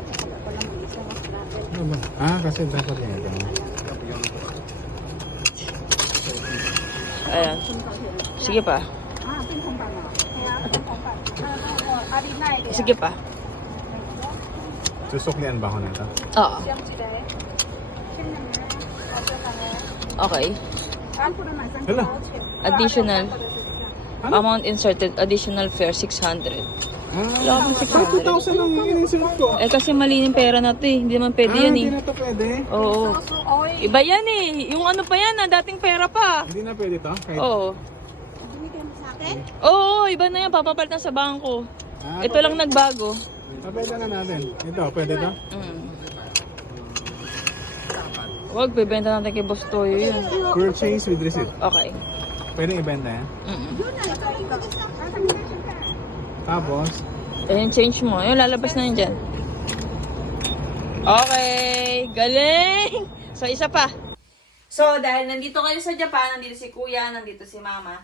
dati pag ako lang mag-isa mas travel. Ano ba? Kasi dapat yan. Ayan. Sige pa. Sige pa. Susuklian ba ako nito? Oo. Okay. Hala. Additional. Amount inserted. Additional fare 600. Wala akong 600. 2,000 lang yung inisulot ko. Kasi mali yung pera na to eh. Hindi naman pwede yan eh. Hindi na to pwede. Oo. Iba yan eh. Yung ano pa yan dating pera pa. Hindi na pwede to? Kahit... Oo. Oo, iba na yan. Papapalit na sa bangko. Ito lang nagbago. Pwede na natin. Ito, pwede to? Huwag, bibenta natin kay Boss Toyo yun. Purchase with receipt. Okay. Pwede ibenta yan? Tapos? Yung change mo. Yung lalabas na yun dyan. Okay. Galing! So, isa pa. So, dahil nandito kayo sa Japan, nandito si Kuya, nandito si Mama,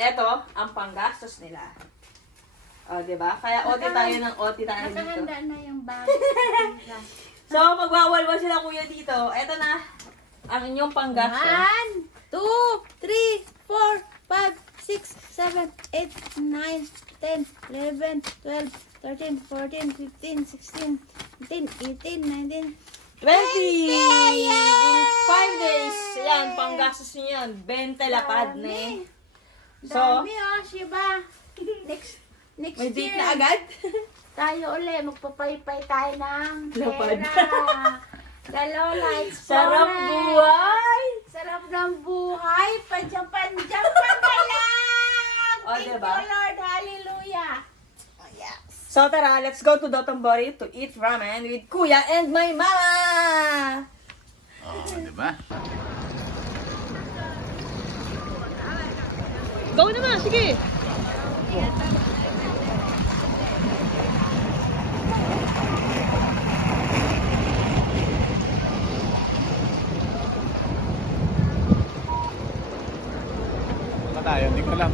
eto, ang panggastos nila. O, diba? Kaya OT tayo ng OT tayo dito. Nakahanda na yung bag. So, magwawalwal sila Kuya dito. Eto na, ang inyong panggastos. 1, 2, 3, 4, 5, 6, 7, 8, 9, 10, 11, 12, 13, 14, 15, 16, 17, 18, 19, 20! In 5 days, yan, panggastos nyo yan. 20 lapad na eh. So, Dami Shiba. Next may date year, na agad? tayo ulit, magpapaypay tayo ng Lapad. pera. Hello, lights. Sarap buhay! Sarap ng buhay. Japan na lang. O, Thank diba? you, Lord. Hallelujah. Oh, yes. So tara, let's go to Dotonbori to eat ramen with Kuya and my mama! Diba? Go naman, sige! Ano tayo? Hindi ko lang.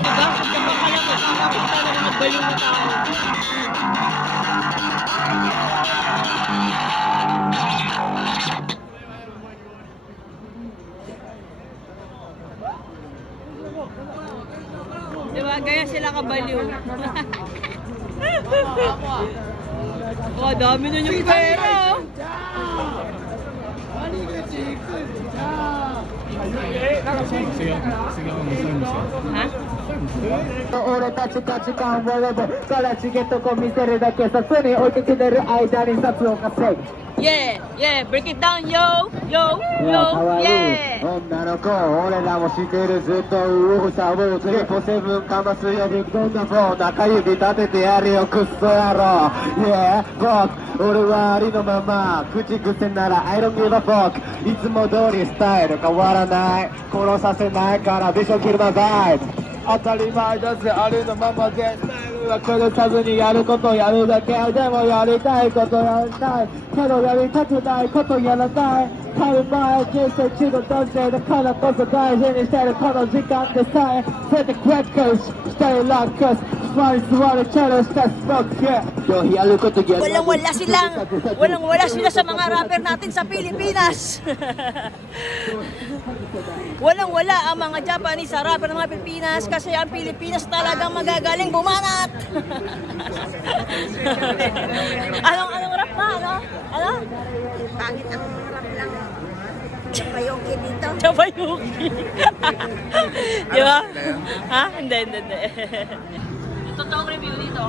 Diba? Pagkabakala ko, kapag talaga nagbaliw na tao. Diba? Gaya sila kabaliw. Oh, dami na yung pera. Oh. Sige, musa. Ha? 俺たち価値観を呼ぶからチケットを見せるだけさすに置いてきてる間に札を稼ぐ Yeah, yeah, break it down, yo, yo, いや可 yo, 愛い yeah. 女の子俺らも知ってるずっとウルフさをトリポセブンかますよビッグドンダフォー中指立ててやるよクッソ野郎 Yeah 僕俺はありのまま口癖なら I don't give a fuck いつも通りスタイル変わらない殺させないからビショキルマバイブ当たり前だぜありのままで殺さずにやることやるだけでもやりたいことやりたいけどやりたくないことやらない足る前人生一度人生だからこそ大事にしてるこの時間でさえ出てクエックスしてるラックス座り座りチャレンジしてスモークやることやる Walang-wala sila sa mga rapper natin sa Pilipinas. Walang-wala ang mga Japanese sa rapper ng mga Pilipinas kasi ang Pilipinas talagang magagaling bumanat. Anong rap na? Ano? Pangit ang rap lang. Chabayuki dito. Chabayuki. Di ba? Ha? Hindi. Totoong review dito.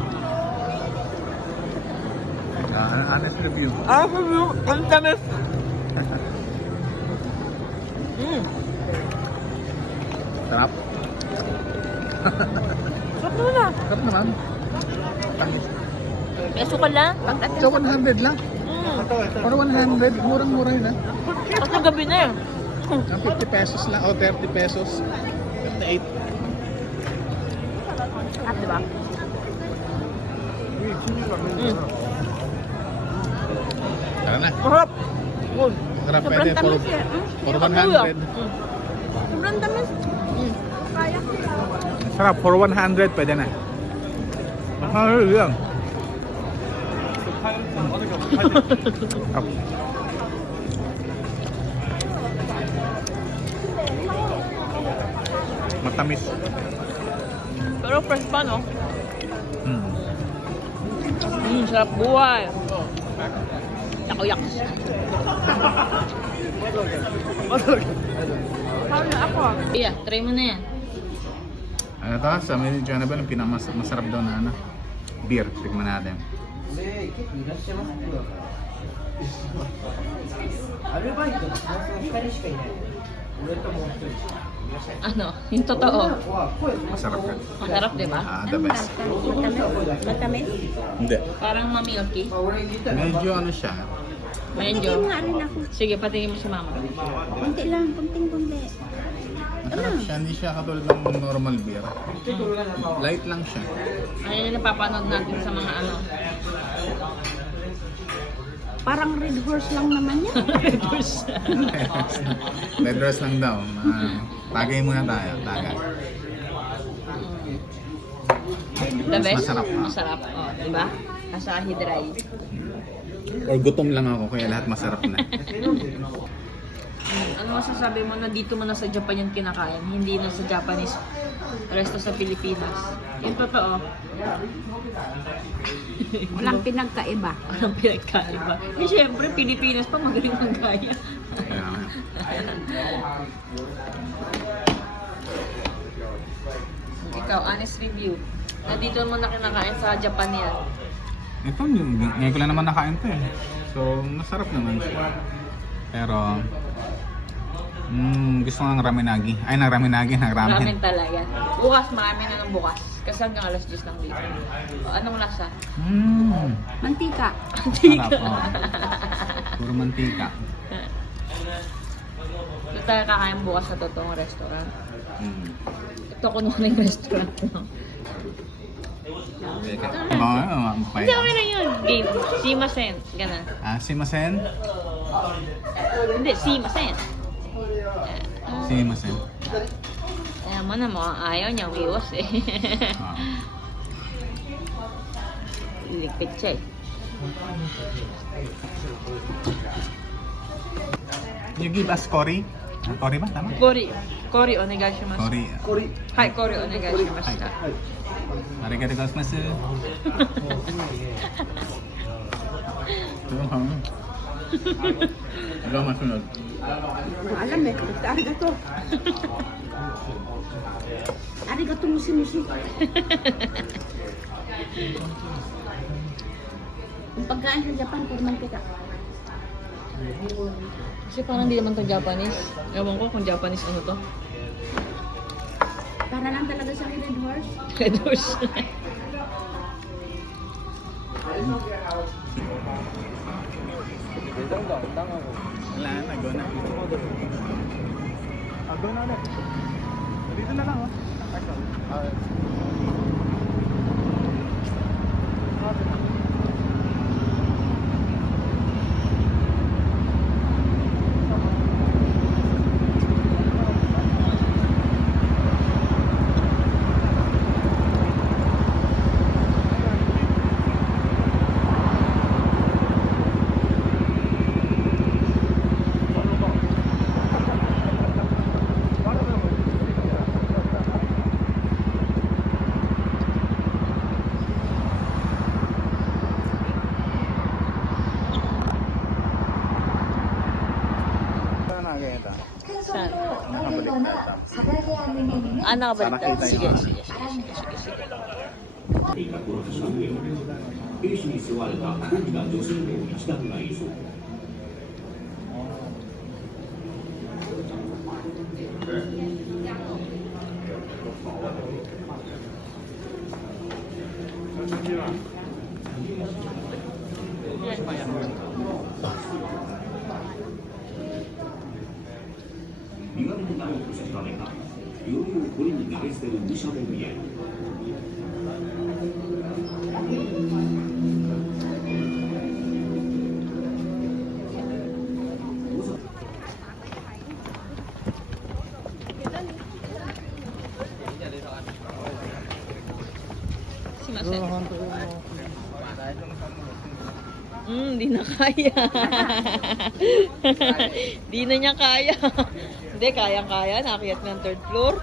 Honest review. Ang tamis. Sarap. Sarap naman ah. Sarap naman. Tamis. Peso ka lang? So 100 lang. Or 100, murang-mura yun ah. Kasi gabi na eh. Ang 50 pesos lang, o 30 pesos. 38. Ah, diba? Tara na. Sarap! Good. Sarap Sobrang pwede tamis eh. for Sobrang 100. Sobrang tamis. Kaya ko. Sarap, for 100 pwede na. Mahal lang. Sarap. Matamis. Pero fresh pa, no? Mm. Sarap buhay. Takoyaks. Paano ako? Iya, try mo na yan. Ano to? Sa Mediterranean ba yung pinakamasarap daw na ano? Beer. Tignan natin. Ano? Yung totoo. Masarap ka. Masarap, di ba? Ah, the best. Matamis? Matamis? Hindi. Parang mamilky. Medyo ano siya. Medyo. Tingin nga rin ako. Sige, patingin mo si mama. Kunti lang, kunting-kunti. Masarap siya. Hindi siya katulad ng normal beer. Light lang siya. Ano yung napapanood natin sa mga ano? Parang Red Horse lang naman yan. Red Rose lang daw. Tagay muna tayo. Tagay. The best? Masarap. Masarap. Oh, di ba? Asahi dry. Or gutom lang ako kaya lahat masarap na. Ano masasabi mo na dito mo na sa Japan yung kinakain, hindi na sa Japanese resto sa Pilipinas? Yung totoo. Walang pinagkaiba. Walang pinagkaiba. Eh, syempre, Pilipinas pa magaling ang gaya. Kaya nga. Ikaw, honest review. Nandito mo na kinakain sa Japan yan. Ito, ngayon ko lang naman nakain to eh. So, masarap naman siya. Pero, gusto ko ng raminagi. Ay, ng raminagi, ng ramen. Ramen talaga. Bukas, marami na ng bukas. Kasi hanggang alas 10 lang dito. O, anong lasa? Mantika. Sarap, oh. Puro mantika. Ito tayo kakain bukas sa totoong restaurant. Mm. Ito kuno na yung restaurant mo. Hindi, okay na yun. Game. Shimasen. Ganun. Simasen? Hindi, Shimasen. Simasen. Ayan mo na, mukhang ayaw niya umiwas eh. Ah. Iligpit siya eh. You give us curry? Curry ba? Tama? Kori. Kori onegaishimasu. Curry. Hai, kori onegaishimasu. Arigatou gozaimasu. Ano masunod? Alam eh, arigato. Arigato musi-musi. Ang pagkain sa Japan, puro mantika. Kasi parang hindi naman to Japanese. Ewan ko kung Japanese ano to. Para lang talaga sa Red Horse. Red Horse. Wala na, go na. Go na ulit. Dito na lang, oh. Saan? Nakabalik na ata. Ah, nakabalik Sana kita na. Sige, yun. sige, sige, sige, sige. 兵士に背負われた大きな女性の一団がいそう。身軽になろうとした種がよりを堀に投げ捨てる武者も見える。Di na kaya. Di na niya kaya. Hindi, kayang-kaya. Nakakiyat ng third floor.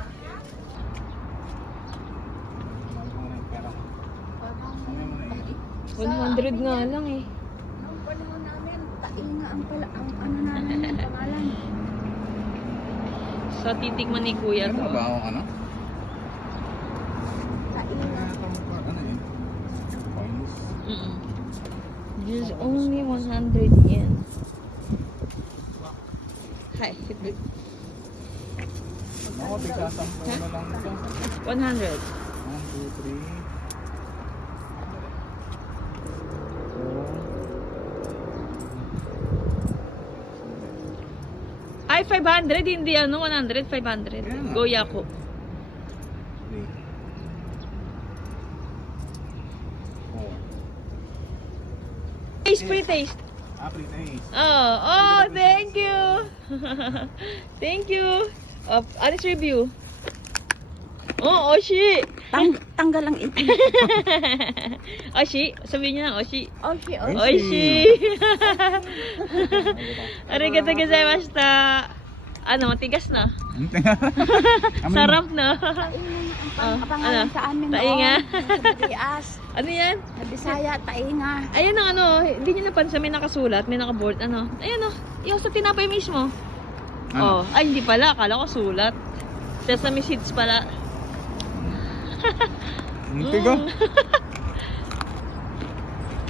$100 nga lang eh. Ang panahon namin, tainga ang ano namin, ang pangalan. So, titikman ni Kuya to. Ba ako ano? Tainga. Ano yun? Coins. There's only 100 yen. Hi, hit Ako, tigsasampu na lang ito. 100. 1, 2, 3. Ay, 500. Hindi ano, 100. 500. Goya ko. 3, 4. Taste, pre-taste. Pre-taste. Oh, thank you. Thank you. Honest review. Oh, Oshi. Tanggal ang ipin. Oshi. Sabihin niyo na, Oshi. Oshi, Oshi. Arigatou gozaimashita. Ano, matigas na. Sarap na. Ang pangalan Ano? sa amin Tainga. Sa Balias. Ano yan? Sa Bisaya, tainga. Ayan ang ano, hindi nyo napansin, may nakasulat, may nakaboard, ano. Ayan o, yung sa tinapay mismo. Ano? Oh, ay hindi pala, akala ko sulat. Sesame seeds pala. Hindi ko.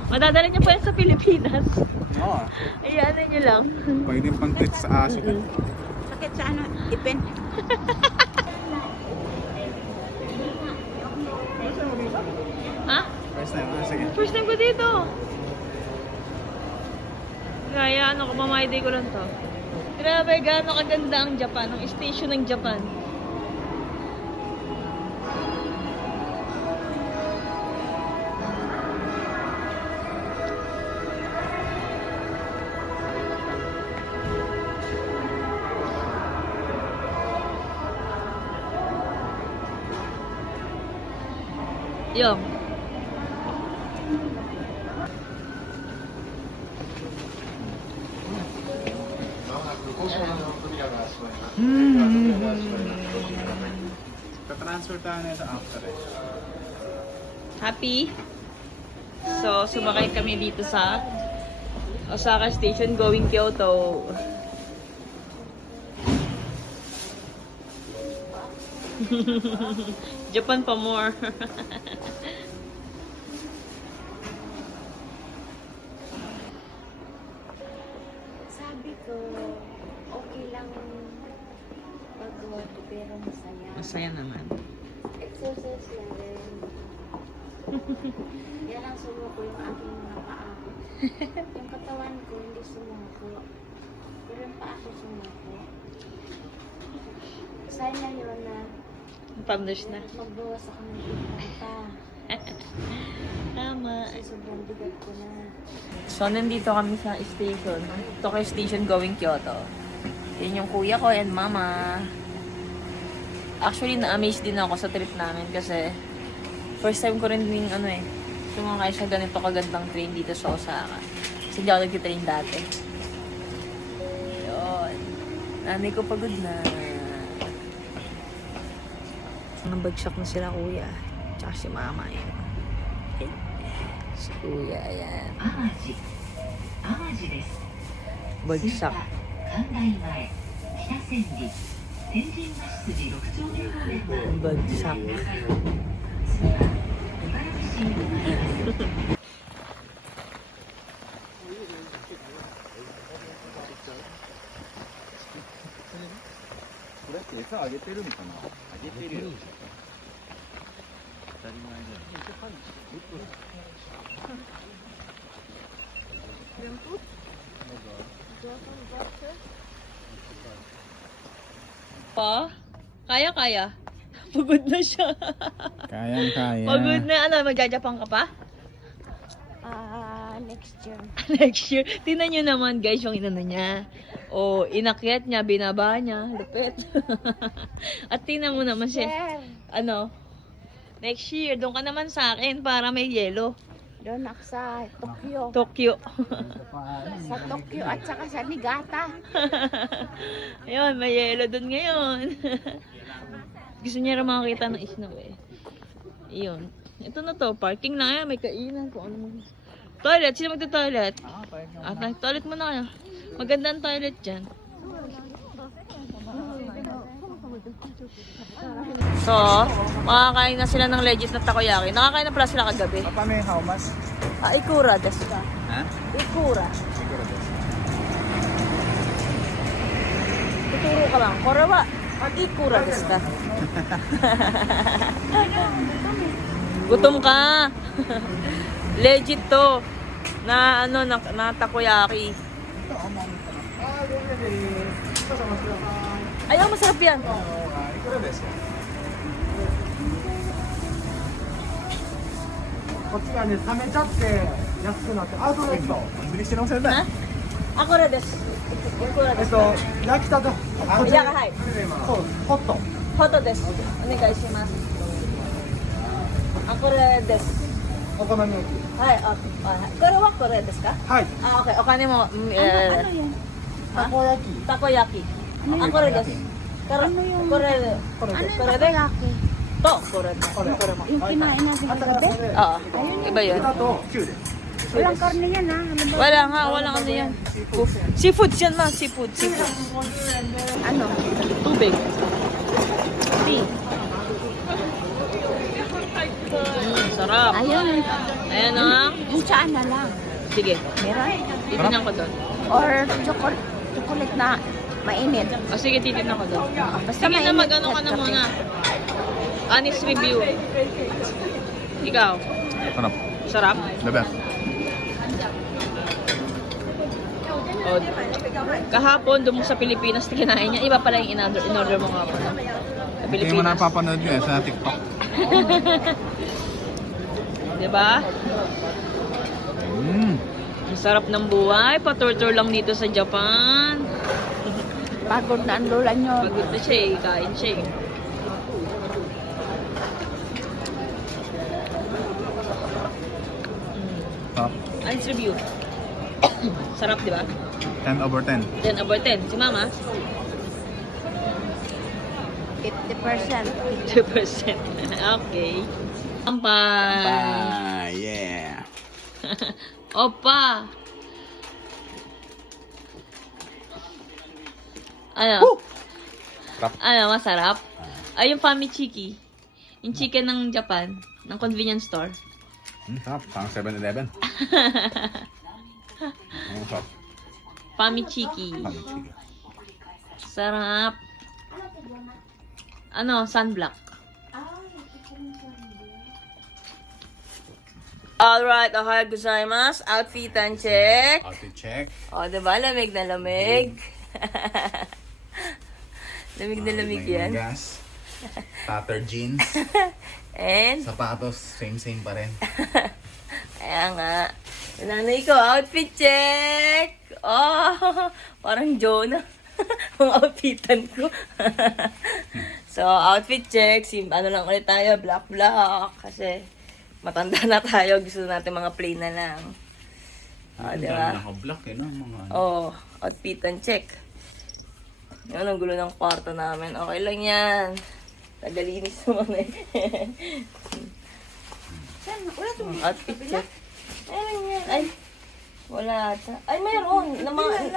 Madadala niyo pa yan sa Pilipinas. Oo. Ayan, ano nyo lang. Pwede pang treat sa aso. Sakit sa ano, ipin. Ha? First time. Sige. First time ko dito. Kaya ano, kumamay-day ko lang to. Grabe, gaano kaganda ang Japan, ang station ng Japan. Yung. Tatransfer tayo na ito after eh. Happy? So, sumakay kami dito sa Osaka Station going Kyoto. Japan pa more. Sabi ko, okay lang pag-work pero masaya. Masaya naman. Exercise na rin. Yan ang sumuko yung aking mga paa. Yung katawan ko hindi sumuko. Pero yung paa ko sumuko. Sana yun na Publish na. magbawas ako ng pagkakata. Tama. Kasi sobrang bigat ko na. So, nandito kami sa station. Tokyo Station going Kyoto. Yun yung kuya ko and mama. Actually, na-amaze din ako sa trip namin kasi first time ko rin din sumakay sa ganito kagandang train dito sa Osaka. Kasi hindi ako nag-train dati. Yun. Nanay ko pagod na. Nabagsak na sila kuya. Tsaka si mama yun. Si kuya, ayan. Bagsak. Bagsak. Pa? Kaya. Pagod na siya. Kayang-kaya. Pagod na. Ano, magja-Japan ka pa? Next year. Next year. Tingnan nyo naman guys yung inano niya. O, inakyat niya, binaba niya. Lupit. At tingnan mo naman siya. Ano? Next year, doon ka naman sa akin para may yelo. Doon ako sa Tokyo. Tokyo. Sa Tokyo at saka sa Niigata. Ayun, may yelo doon ngayon. Gusto niya rin makakita ng snow eh. Ayun. Ito na to, parking na yan. May kainan kung ano mo. Toilet, sino magta-toilet? Toilet mo na kayo. Maganda ang toilet dyan. So, makakain na sila ng legit na takoyaki. Nakakain na pala sila kagabi. Paano yung how much? Ikura desu ka. Ha? Ikura. Tuturo ka lang. Korewa. Ikura desu ka. Gutom ka. Legit to. Na ano, na takoyaki. Ayaw, masarap yan. こっちがね、冷めちゃって安くなってアウトレット。 Ha? Akura desu. Ikura desu ka. 焼きたて。あ、いやはい。そう、ホット。ホットです。お願いします。これです。お好み焼き。はい、これはこれですか？はい。 Okay. O kanin mo. Ano yan? たこ焼き。 Takoyaki. Ko rin desu. Ano yung... Ko rin. Ano yung Ko rin. takoyaki? To, ko rin. Ko rin. Yung kinain natin kagabi? Oo. Iba yun. 豚とキュウリ。 Walang karne yan ha. Halimbawa, Wala nga, walang ano yan. Seafood yan ma, seafood. ano? Tubig. Tea. Sarap. Ayun. Ayan na. Yung tsaan na lang. Sige. Meron? Titignan ko doon. Or chocolate na mainit. O sige, titignan ko doon. Basta Sige na, mainit mag-ano ka at na kape. muna. Honest review. Ikaw. Sarap. Sarap? The best. O, kahapon, doon mo sa Pilipinas, kinain niya. Iba pala yung in-order mo nga pala. Sa Hindi mo Pilipinas. napapanood yun sa TikTok. Diba? Ang sarap ng buhay. Patur-tur lang dito sa Japan. Pagod na ang lola nyo. Pagod na siya eh. Kain siya eh. Sarap. Honest review. Sarap, di ba? 10 over 10. 10 over 10. Si Mama? 50%. 2%. Okay. Kampay! Yeah. Opa! Ano? Sarap. Ano, masarap? Ay, yung Famichiki. Yung chicken ng Japan. Ng convenience store. Sarap. Parang 7-Eleven. Sarap. Famichiki. Pamichiki. Sarap. Ano, sunblock. Alright, ohayo gozaimasu. Outfit and check. Outfit check. O, diba? Lamig na lamig. Lamig na lamig yan. Gas. Tattered jeans. And, Sapatos. Same pa rin. kaya nga. Yung nanay ko, outfit check! Oh, parang Jonah. Ang outfitan ko. So, outfit check. Ano lang ulit tayo, black. Kasi, matanda na tayo. Gusto natin mga plain na lang. Diba? Naka-block eh, no? Mga ano. Oh, outfit and check. Yan ang gulo ng kwarto namin. Okay lang yan. Tagalinis naman eh. Outfit check. Ayun yan. Ay, wala ata. Ay, mayroon. Na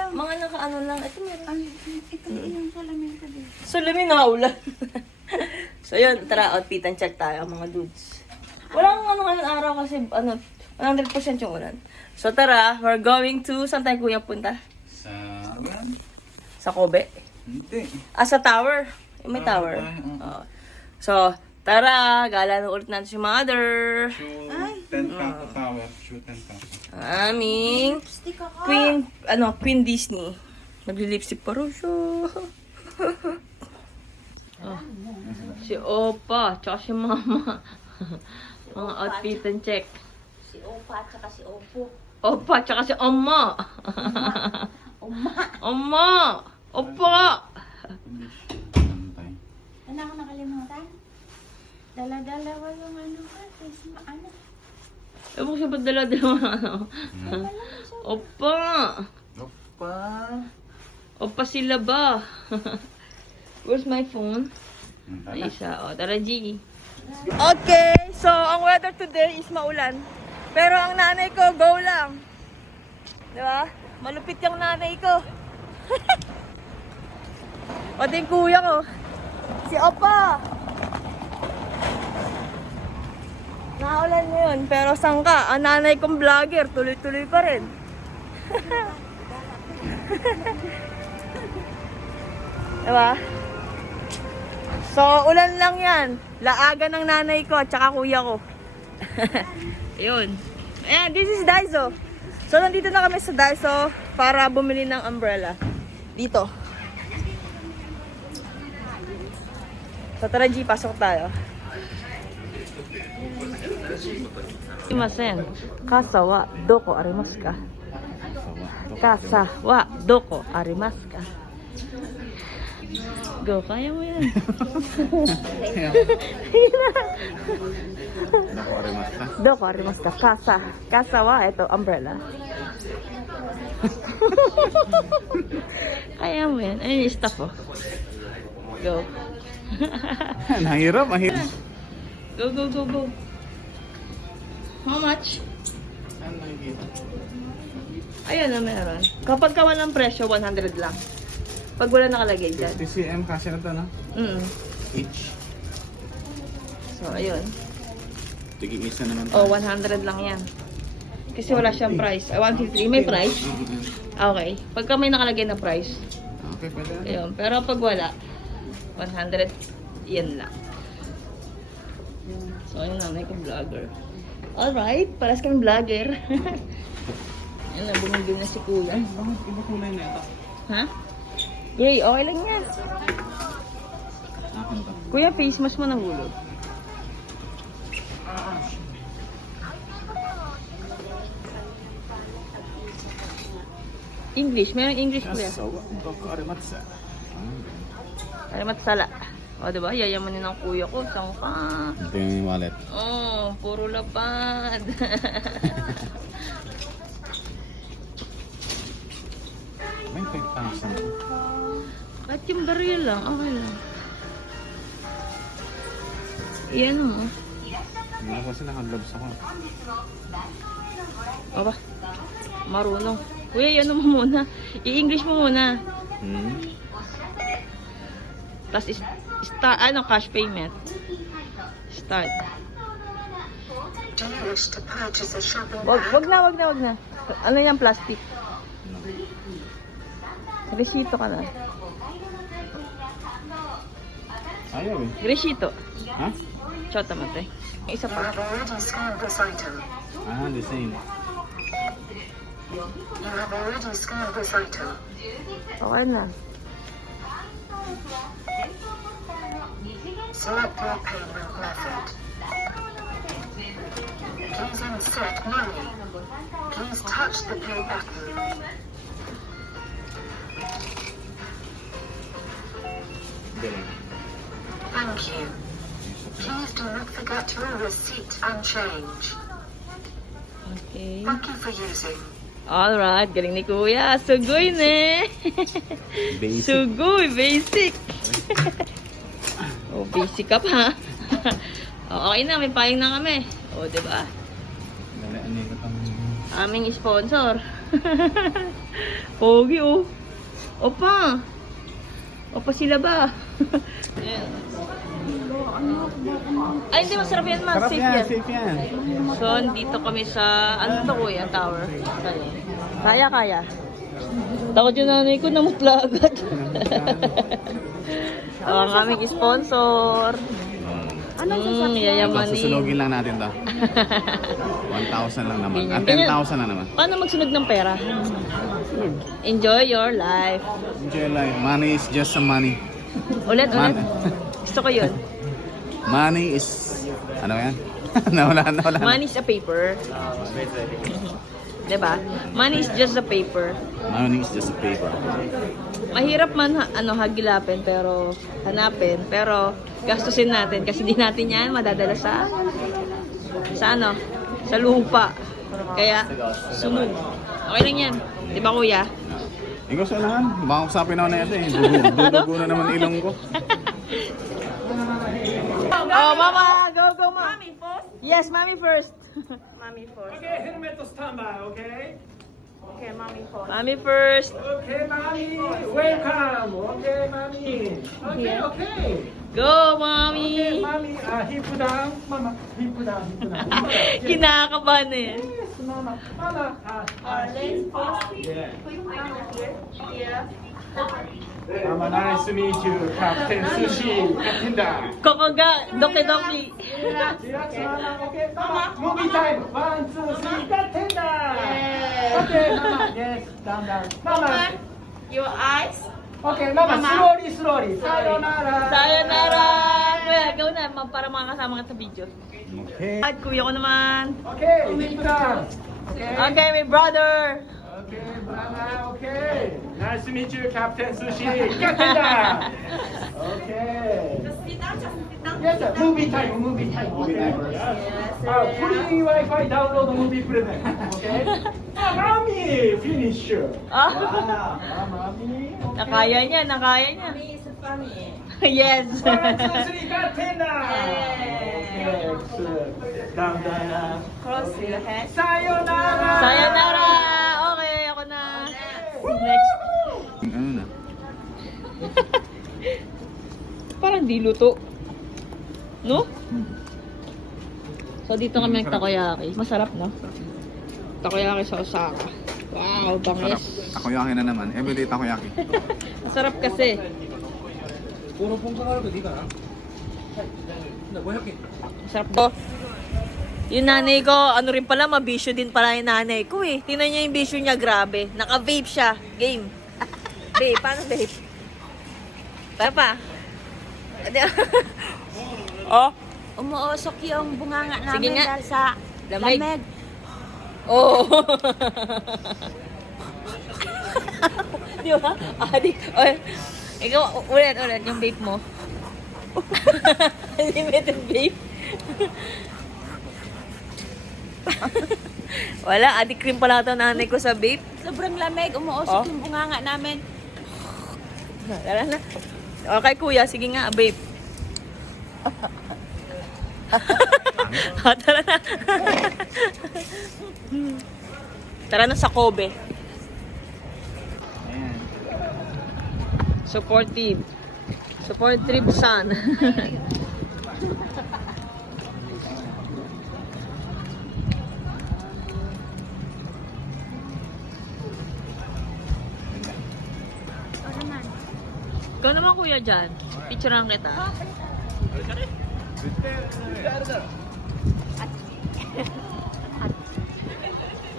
mga naka-ano lang. Ito meron. Ito yung salamin ko din. Salamin na ulan. So yun, tara, outfit and check tayo mga dudes. Walang ano ngayong araw kasi 100% yung ulan. So tara, we're going to, saan tayo kuya punta? Sa, ano yan? Sa Kobe? Hindi. Sa tower. Yung may tower. Okay. Oo. So, tara, gala na ulit natin si mother. So, Ay, 10 Kappa Power. Shoe 10 Kappa. Aming Stick ako. Queen Disney. Nagli-lipstick pa rin siya. Oh. Si Opa, tsaka si Mama. Mga outfit and check. Si Opa at saka si Opo. Opa, tsaka si Oma. Oma. Oma! Opa! Pantay. Ano ako nakalimutan? Dala-dalawa yung ano ka. Ano? Ewan ko siya ba't dala-dala ano? Opa! Opa! Opa sila ba? Where's my phone? Ay, isa. O, tara, G. Okay, so ang weather today is maulan. Pero ang nanay ko, go lang. Diba? Malupit yung nanay ko. O, din kuya ko. Si Opa! Naulan ngayon, pero saan ka? Ang nanay kong vlogger, tuloy-tuloy pa rin. Diba? So, ulan lang yan. Laaga ng nanay ko at saka kuya ko. Yun. Ayan, this is Daiso. So, nandito na kami sa Daiso para bumili ng umbrella. Dito. So, tara G, pasok tayo. Imasen. Kasa wa doko arimasu ka? Kasa wa doko arimasu ka? Go, kaya mo yan. Doko arimasta. Doko arimasu ka? Kasa. Kasa wa, ito, umbrella. Kaya mo yan. Ayun yung stuff, oh. Go. Nahirap, mahirap. Go, go, go, go. How much? Saan nakikita? Ayun na meron. Kapag ka walang presyo, 100 lang. Pag wala nakalagay dyan. 50 cm kasi na ito, no? Each. So, ayun. Tig-isa naman Oh, 100 lang yan. Kasi wala siyang price. 150. May price? Okay. Pagka may nakalagay na price. Okay, pwede na. Ayun. Pero pag wala, 100, yan lang. So, ayun nanay ko vlogger. Alright, paras kang vlogger. Yan na, bumibili na si kuya. Ay, bakit iba kulay na ito? Ha? Gray, okay lang yan. Akin to. Kuya, face mask mo nahulog. English, mayroong English kuya. Doko arimatsu. Ay, matsala. O, diba? Yayamanin ng kuya ko. Saan ka? Ito yung wallet. Oh, puro lapad. May 5,000. At yung baril lang, okay lang. Iyan mo. Hindi kasi naka-gloves ako. Aba, marunong. Kuya, yan mo muna. I-English mo muna. Tapos, start, cash payment. Start. Wag na. Ano yan, plastic? Resito ka na. Ayaw eh. Resito. Ha? Chota mate. May isa pa. Ah, the same. Okay na. Select your payment method. Please insert money. Please touch the pay button. Billing. Thank you. Please do not forget your receipt and change. Okay. Thank you for using. Alright, galing ni Kuya. Sugoy ne. Basic. Sugoy, basic. Oh, basic ka pa. Oh, okay na, may paying na kami. Oh, diba? Dalaan ko itong... Aming sponsor. Pogi, oh. Opa. Opa sila ba? Ayan. Ay, hindi, masarap yan, ma. Sarap Safe yan, yan. safe yan. So, dito kami sa, ano to kuya, tower. Kaya. Takot yung nanay ko, namutla agad. So, ang aming sponsor. Yayamanin. Susunugin lang natin to. 1,000 lang naman. Ganyan, 10,000 na naman. Paano magsunog ng pera? Enjoy your life. Enjoy life. Money is just some money. Ulit. Man- Gusto ko yun. Money is... Ano yan? nawala. Money is a paper. Diba? Money is just a paper. Money is just a paper. Mahirap man hagilapin pero hanapin, pero gastusin natin kasi di natin yan madadala sa lupa. Kaya sunog. Okay lang yan. Di ba kuya? Ikaw sa unahan. Baka usapin ako na ito eh. Dudugo na naman ilong ko. Oh, mama! Go, mama! Mommy first? Yes, mommy first. Mommy first. Okay, helmet standby, okay? Okay, mommy first. Mommy first. Okay, mommy, welcome. Okay, mommy. Okay, okay. Go, Okay, mommy! mommy, hip down. Mama, hip down, hip down. Kinakabahan na yan. Yes, mama. Mama, yeah. Mama, nice to meet you, Captain Sushi. Attendant. Kokoga, doki-doki. Relax, mama. Okay, mama, movie time. 1, 2, 3, attendant. Okay, mama. Yes, down. Mama. Your eyes. Okay, mama, slowly. Sayonara. Sayonara! Kuya, go na para makakasama ka sa video. Okay. At kuya ko naman. Okay, hip down. Okay. Okay, my brother. Okay, brother, okay. Nice to meet you, Captain Sushi. Get in there. Okay. Yes, sir. Movie time. Okay. Free Wi-Fi download movie present. Okay. Mommy, finish. Ah, Mommy. nakaya niya. Yes. 1, 2, 3, get in there. Okay, excellent. Down. Cross your head. Sayonara. Sayonara! Okay, ako na. Next. Ano na? Parang di luto. No? So, dito kami nag-takoyaki. Masarap, no? Takoyaki sa Osaka. Wow, Sarap. bangis. Takoyaki na naman. Everyday takoyaki. Masarap kasi. Masarap to. Yung nanay ko, ano rin pala, mabisyo din pala yung nanay ko eh. Tingnan niya yung bisyo niya, grabe. Naka-vape siya. Game. Vape, paano vape? Papa. Oh. Umuusok yung bunganga Sige namin nga. dahil sa Lamig. lamig. Oh. Di ba? Adik. Oh. Ikaw, ulit. Yung vape mo. Unlimited vape. Wala, adik rin pala ito nanay ko sa vape. Sobrang lamig, umuusok Oh. yung bunganga namin. Tara na. Okay, kuya. Sige nga, vape. Tara na. Tara na sa Kobe. Ayan. Supportive son. Ikaw naman kuya dyan. Picturean kita.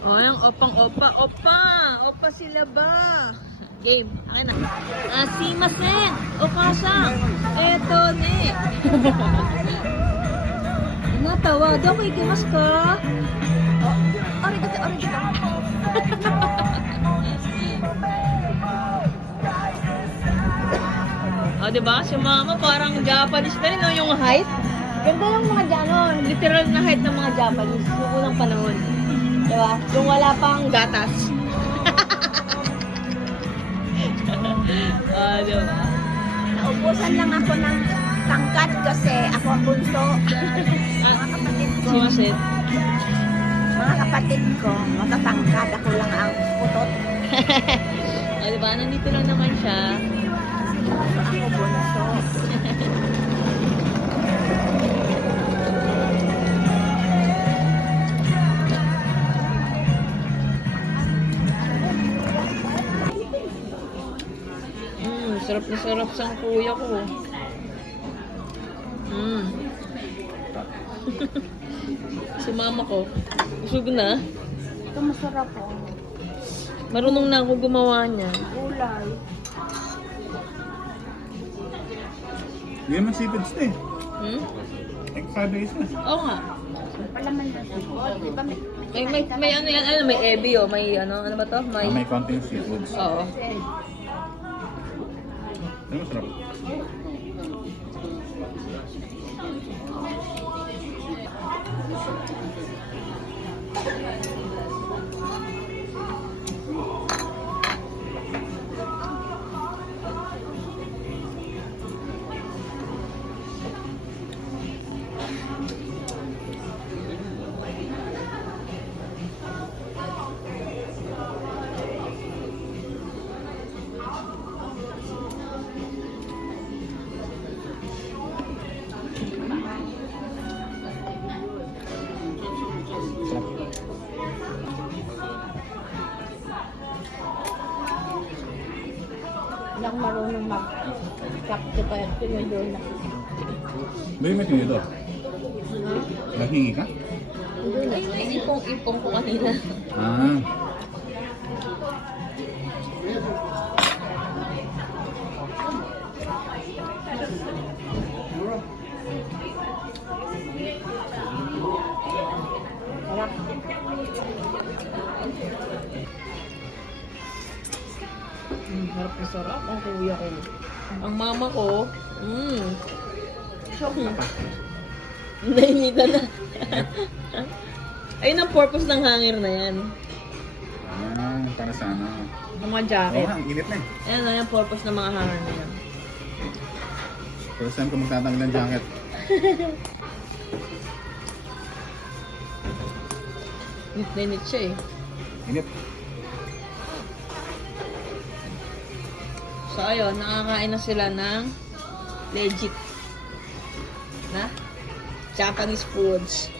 Oh, yung opang-opa. Opa sila ba? Game. Akin na. Simasen. Okasa. Eto ne. Natawa. Daw ko ikimas ka. Arigato. Oh, diba? Si mama parang Japanese na rin, no? Yung height. Ganda lang mga literal na height ng mga Japanese. Yung unang panahon. Diba? Yung wala pang gatas. Diba? Naubusan lang ako ng tangkat kasi ako ang bunso. Mga kapatid ko. Simasen. Mga kapatid ko, matatangkad. Ako lang ang putot. Oh, diba? Nandito lang naman siya. Ako bunso. Sarap na sarap sa kuya ko. Si mama ko. Busog na. Ito masarap po. Marunong na ako gumawa niya. Gulay. Hindi naman seafood siya eh. Hmm? Egg fried rice na. Oo nga. Palaman na ito. Di ba May ano yan, ano, may ebi oh. May ano ba to? May... May konting seafoods. Oo. Ano masarap? Hindi ako marunong mag-capte pa yan. Pinudol na. May tinidor. Naghingi ka? Ay, ipong ko kanina. Ah. Sarap. Harap na sarap ang kuya ko. Ang mama ko, nainita na. Ayun ang purpose ng hanger na yan. Ah, para sa ano. Ang mga Oo jacket. nga, ang init na eh. Ayan lang yung purpose ng mga hanger na yan. First time ko magtatanggal ng jacket. Init na init siya eh. Init. So ayun, nakakain na sila ng legit na Japanese foods.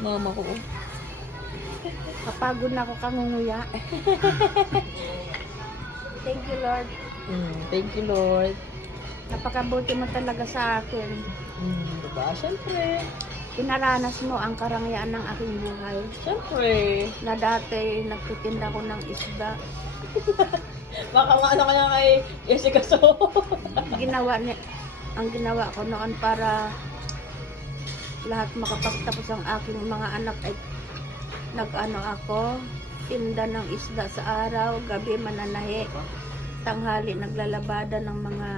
Mama ko. Kapagod na ako kangunguya. Thank you, Lord. Thank you, Lord. Napakabuti mo talaga sa akin. Diba? Siyempre. Pinaranas mo ang karangyaan ng aking buhay. Siyempre. Na dati nagtitinda ko ng isda. Baka ano kaya kay Jessica So. Ang ginawa ko noon para lahat makapagtapos ang aking mga anak ay nag-ano ako, tinda ng isda sa araw, gabi mananahi, tanghali naglalabada ng mga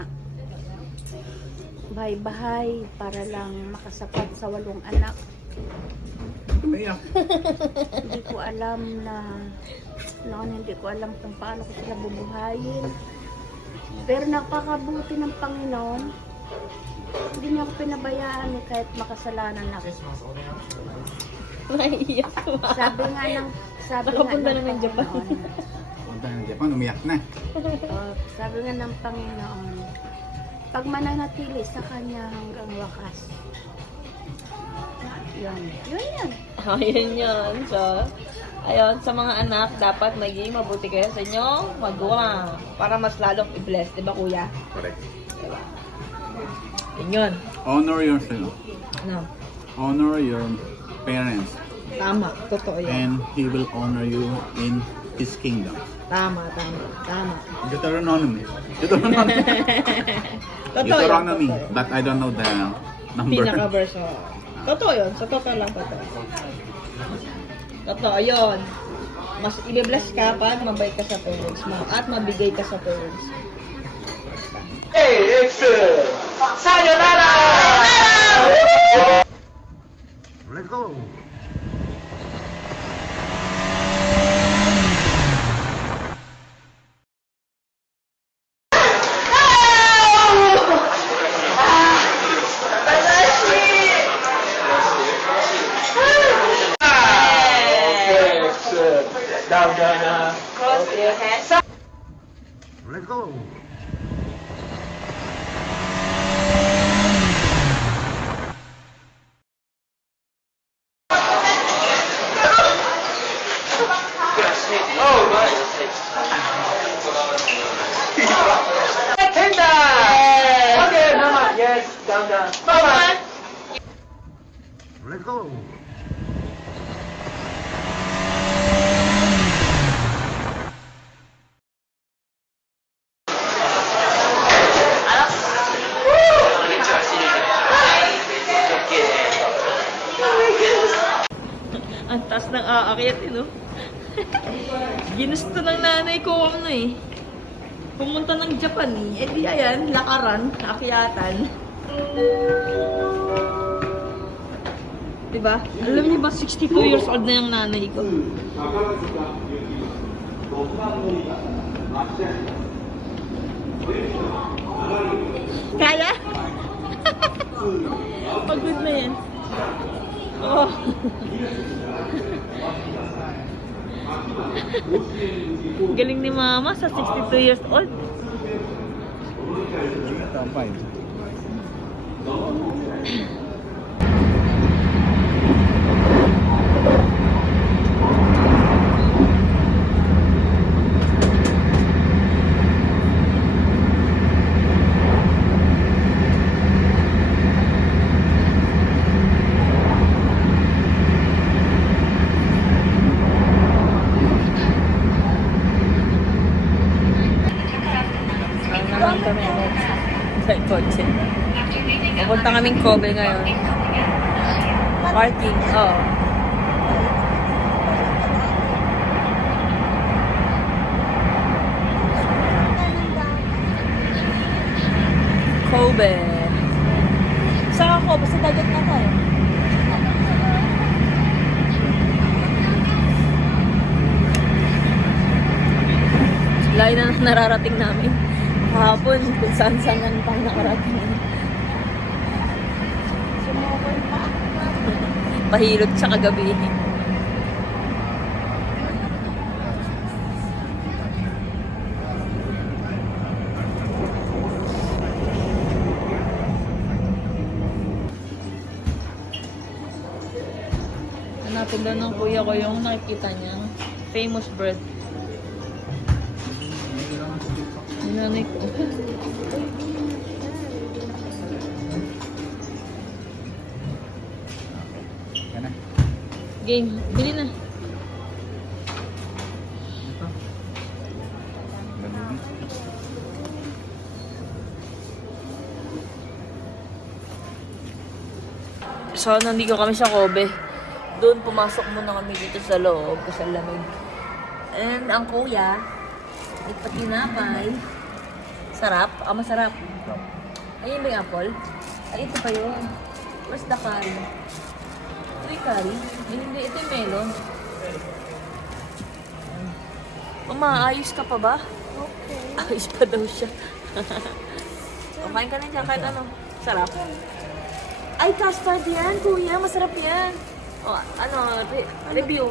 bahay-bahay para lang makasapat sa 8 anak. Iyak. Hindi ko alam na noon, hindi ko alam kung paano ko sila bubuhayin. Pero napakabuti ng Panginoon. Hindi niya ako pinabayaan eh, kahit makasalanan ako. Naiiyak ba? Sabi Nakapunta nga ng naman Japan. Panginoon, Punta ng Japan, umiyak na. sabi nga ng Panginoon, pag mananatili sa Kanya hanggang wakas. Yun. Ayun yun. So, ayun, sa mga anak, dapat maging mabuti kayo sa inyong magulang para mas lalong i-bless. Diba, kuya? Correct. Diba? Yun yun. Honor yourself. No. Honor your parents. Tama. Totoo yun. And He will honor you in His kingdom. Tama. Deuteronomy. Totoo yun. Deuteronomy. Totoo yun. But I don't know the number. Pinaka-verse. Totoo yun. Sa totoo lang totoo. Totoo yun. Mas i-bless ka pag mabait ka sa parents mo at mabigay ka sa parents mo. Hey, excellent. Sayonara! Let's go! Down. Cross your hands. Let's go! Tender! Okay, mama. Yes, down. Mama! go! Ang taas ng aakyat no? Ginusto ng nanay ko ano eh. Pumunta ng Japan eh. Eh di ayan, lakaran, aakyatan. Diba? Alam niyo ba, 62 years old na yung nanay ko. Kaya? Pagod na yan. Oh. Galing ni mama sa 62 years old. Tampay. Naman kami sa kotse. Pupunta kaming Kobe ngayon. Parking, oo. Kobe. Saan ako? Basta dagat na tayo. Layo na nararating namin. Kahapon, kung saan-saan na pang nakarating. Pahilot sa kagabi. Hanapin daw ng kuya ko yung nakikita niyang famous bird. Nanay ko. Yan na. Game, bili na. Ito. Lalubi. So, nandito kami sa Kobe. Doon, pumasok muna kami dito sa loob kasi lamig. And ang kuya, ipatinapay. Sarap? Ah, masarap. Ayun ba yung apple? Ay, ito pa yun. Where's the curry? Ito yung curry? Ay, hindi. Ito yung melon. Mama, ayos ka pa ba? Okay. Ayos pa daw siya. O, kain ka na dyan. Kahit ano. Sarap. Ay, custard yan, kuya. Masarap yan. O, ano, review.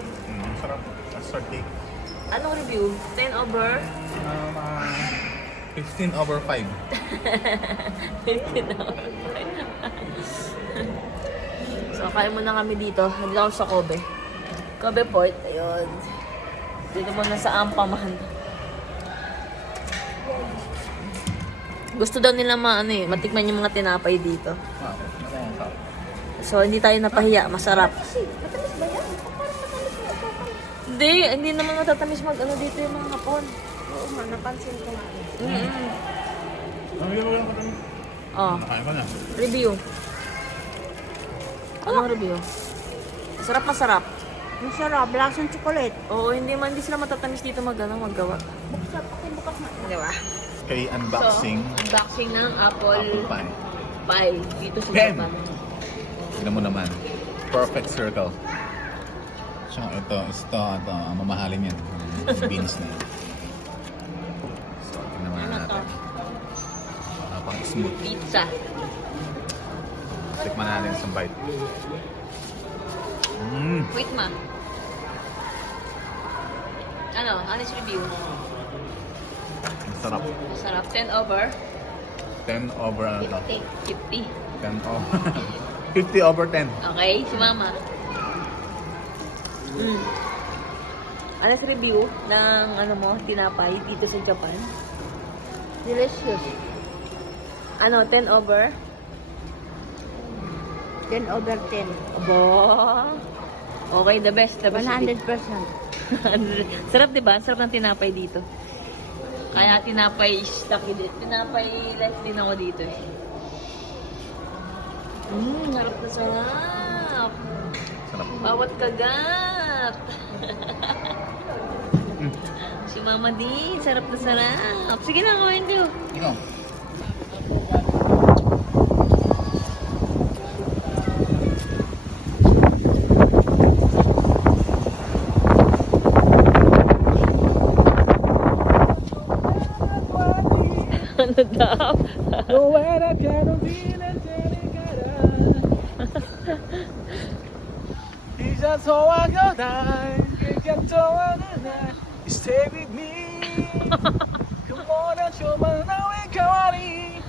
Sarap. Custard cake. Anong review? 10 over? 15 over 5. 15 over 5. So, kain muna kami dito. Nandito ako sa Kobe. Kobe Port. Ayun. Dito muna sa Ampamahan. Gusto daw nila matikman yung mga tinapay dito. Wow. Masarap. So, hindi tayo napahiya. Masarap. Hindi naman matatamis mag-ano dito yung mga hapon. Oo nga, napansin ko nga. Oh, Nakain ko na. review. Anong review? Masarap. Masarap, lasang chocolate. Oo, hindi sila matatamis dito maggawa. Bukas na. Di ba? Okay, unboxing. So, unboxing ng apple pie. pie dito sa Ken! Japan. Tignan mo naman. Perfect circle. So, ito, mamahalin yan. Yung beans na yan. So, tignan mo Ano to? natin. Napaka-smooth. Pizza. Tikman natin isang bite. Wait ma. Ano? Honest review. Masarap. Masarap. 10 over? 10 over ano to? 50. 10 over. 50 over 10. Okay, si mama. Honest review ng tinapay dito sa Japan. Delicious. 10 over? 10/10. Aba. Okay, the best. The best. 100%. Sarap, diba? Sarap ng tinapay dito. Kaya tinapay stuck din. Tinapay life din ako dito eh. Harap na sarap. Sarap. Bawat kagat. Si Mama din, sarap na sarap. Sige na, kumain kayo. Ikaw. Ano daw? Stay with me. Come on and show me now we can.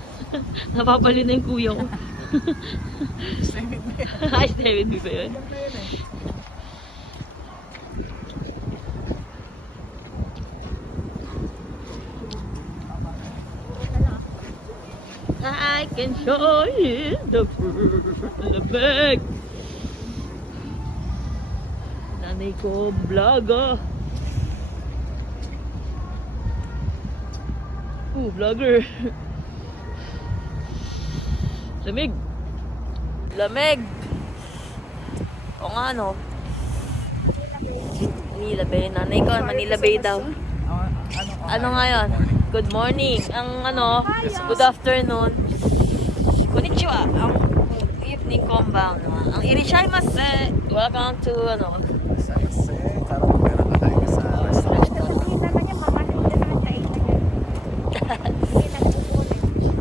Napapali na yung kuya ko. Stay with me. Ay, stay with me ba yun? I can show you the lamig. Nanay ko, vlogger. Vlogger. Lamig. Lamig. O nga, no? Manila Bay. Nanay ko, Manila Bay daw. Ano nga yun? Good morning. Ang ano, good afternoon. Konnichiwa. Ang evening compound. Ang irishaimasu. Welcome to, ano, Parang meron na tayo sa restaurant.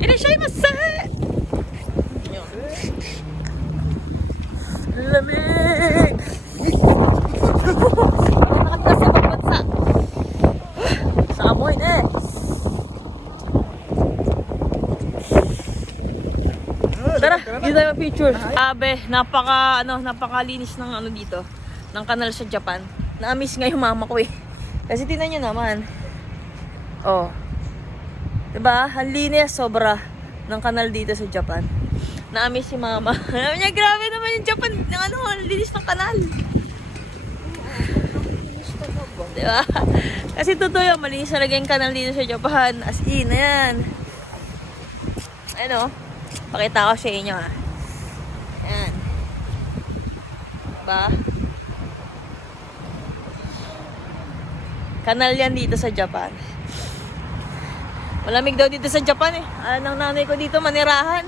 irishaimasu! Yun. Lamig! Parang nakatira sa ibang bansa. Sa amoy na eh. Tara, dito tayo picture. Abe, napakalinis ng ano dito, ng kanal sa Japan. Na-miss nga yung mama ko eh. Kasi tingnan nyo naman. Oh. Diba? Ang linis, sobra ng kanal dito sa Japan. Na-miss si mama. Sabi niya, grabe naman yung Japan. Yung ano, ang linis ng kanal. Diba? Kasi totoo yun, malinis talaga yung kanal dito sa Japan. As in, ayan. Ano? Pakita ko sa inyo ha. Ayan. Diba? Kanal yan dito sa Japan. Malamig daw dito sa Japan eh. Alam ng nanay ko dito, manirahan.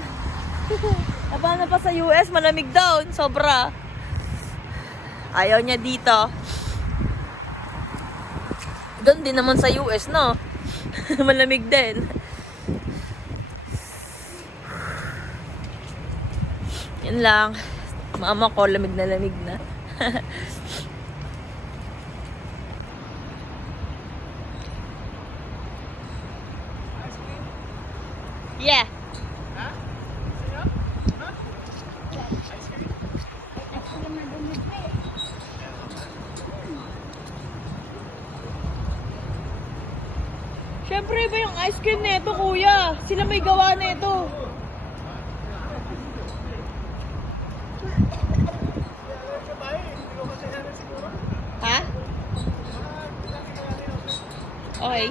Paano pa sa US, malamig daw. Sobra. Ayaw niya dito. Doon din naman sa US, no? Malamig din. Yan lang. Mama ko, lamig na lamig na. Yeah. Siyempre ba yung ice cream nito, kuya? Sila may gawa nito. Ha? Okay.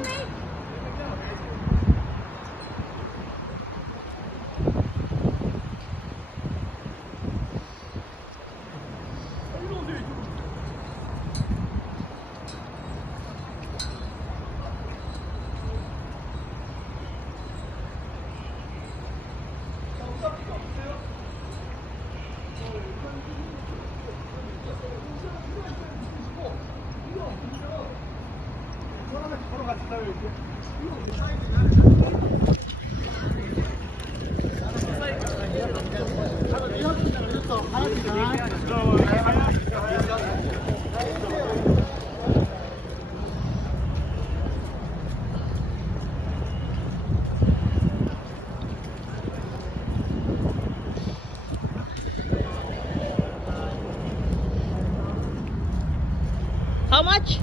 How much?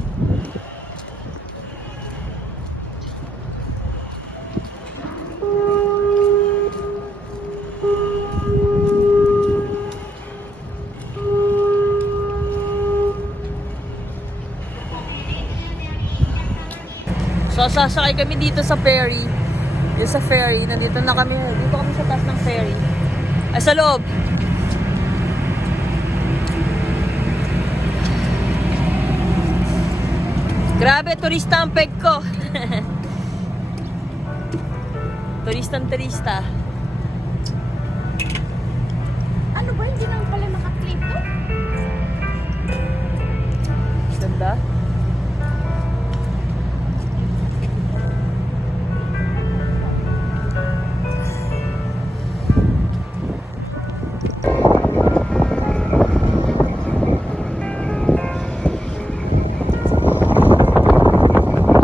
So, sasakay kami dito sa ferry. Yung sa ferry, nandito na kami. Dito kami sa taas ng ferry. Ay, sa loob. Grabe, turista ang peg ko. Turista. Ano ba? Hindi naman pala naka-clip to? Ganda.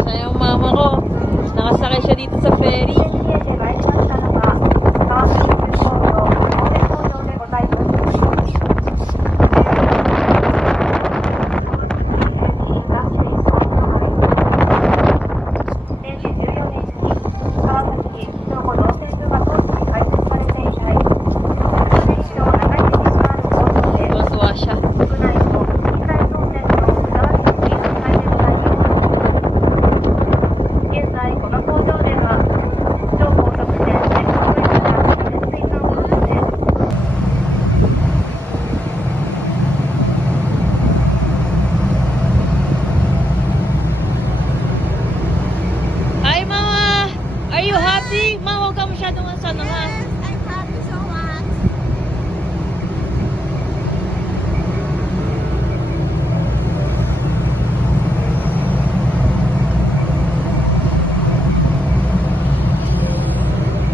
Siya yung mama ko. Nakasakay siya dito sa ferry. Tuwa siya. Hi, Mama! Are you happy? Ma, huwag ka masyadong ansana ha. I'm happy so much.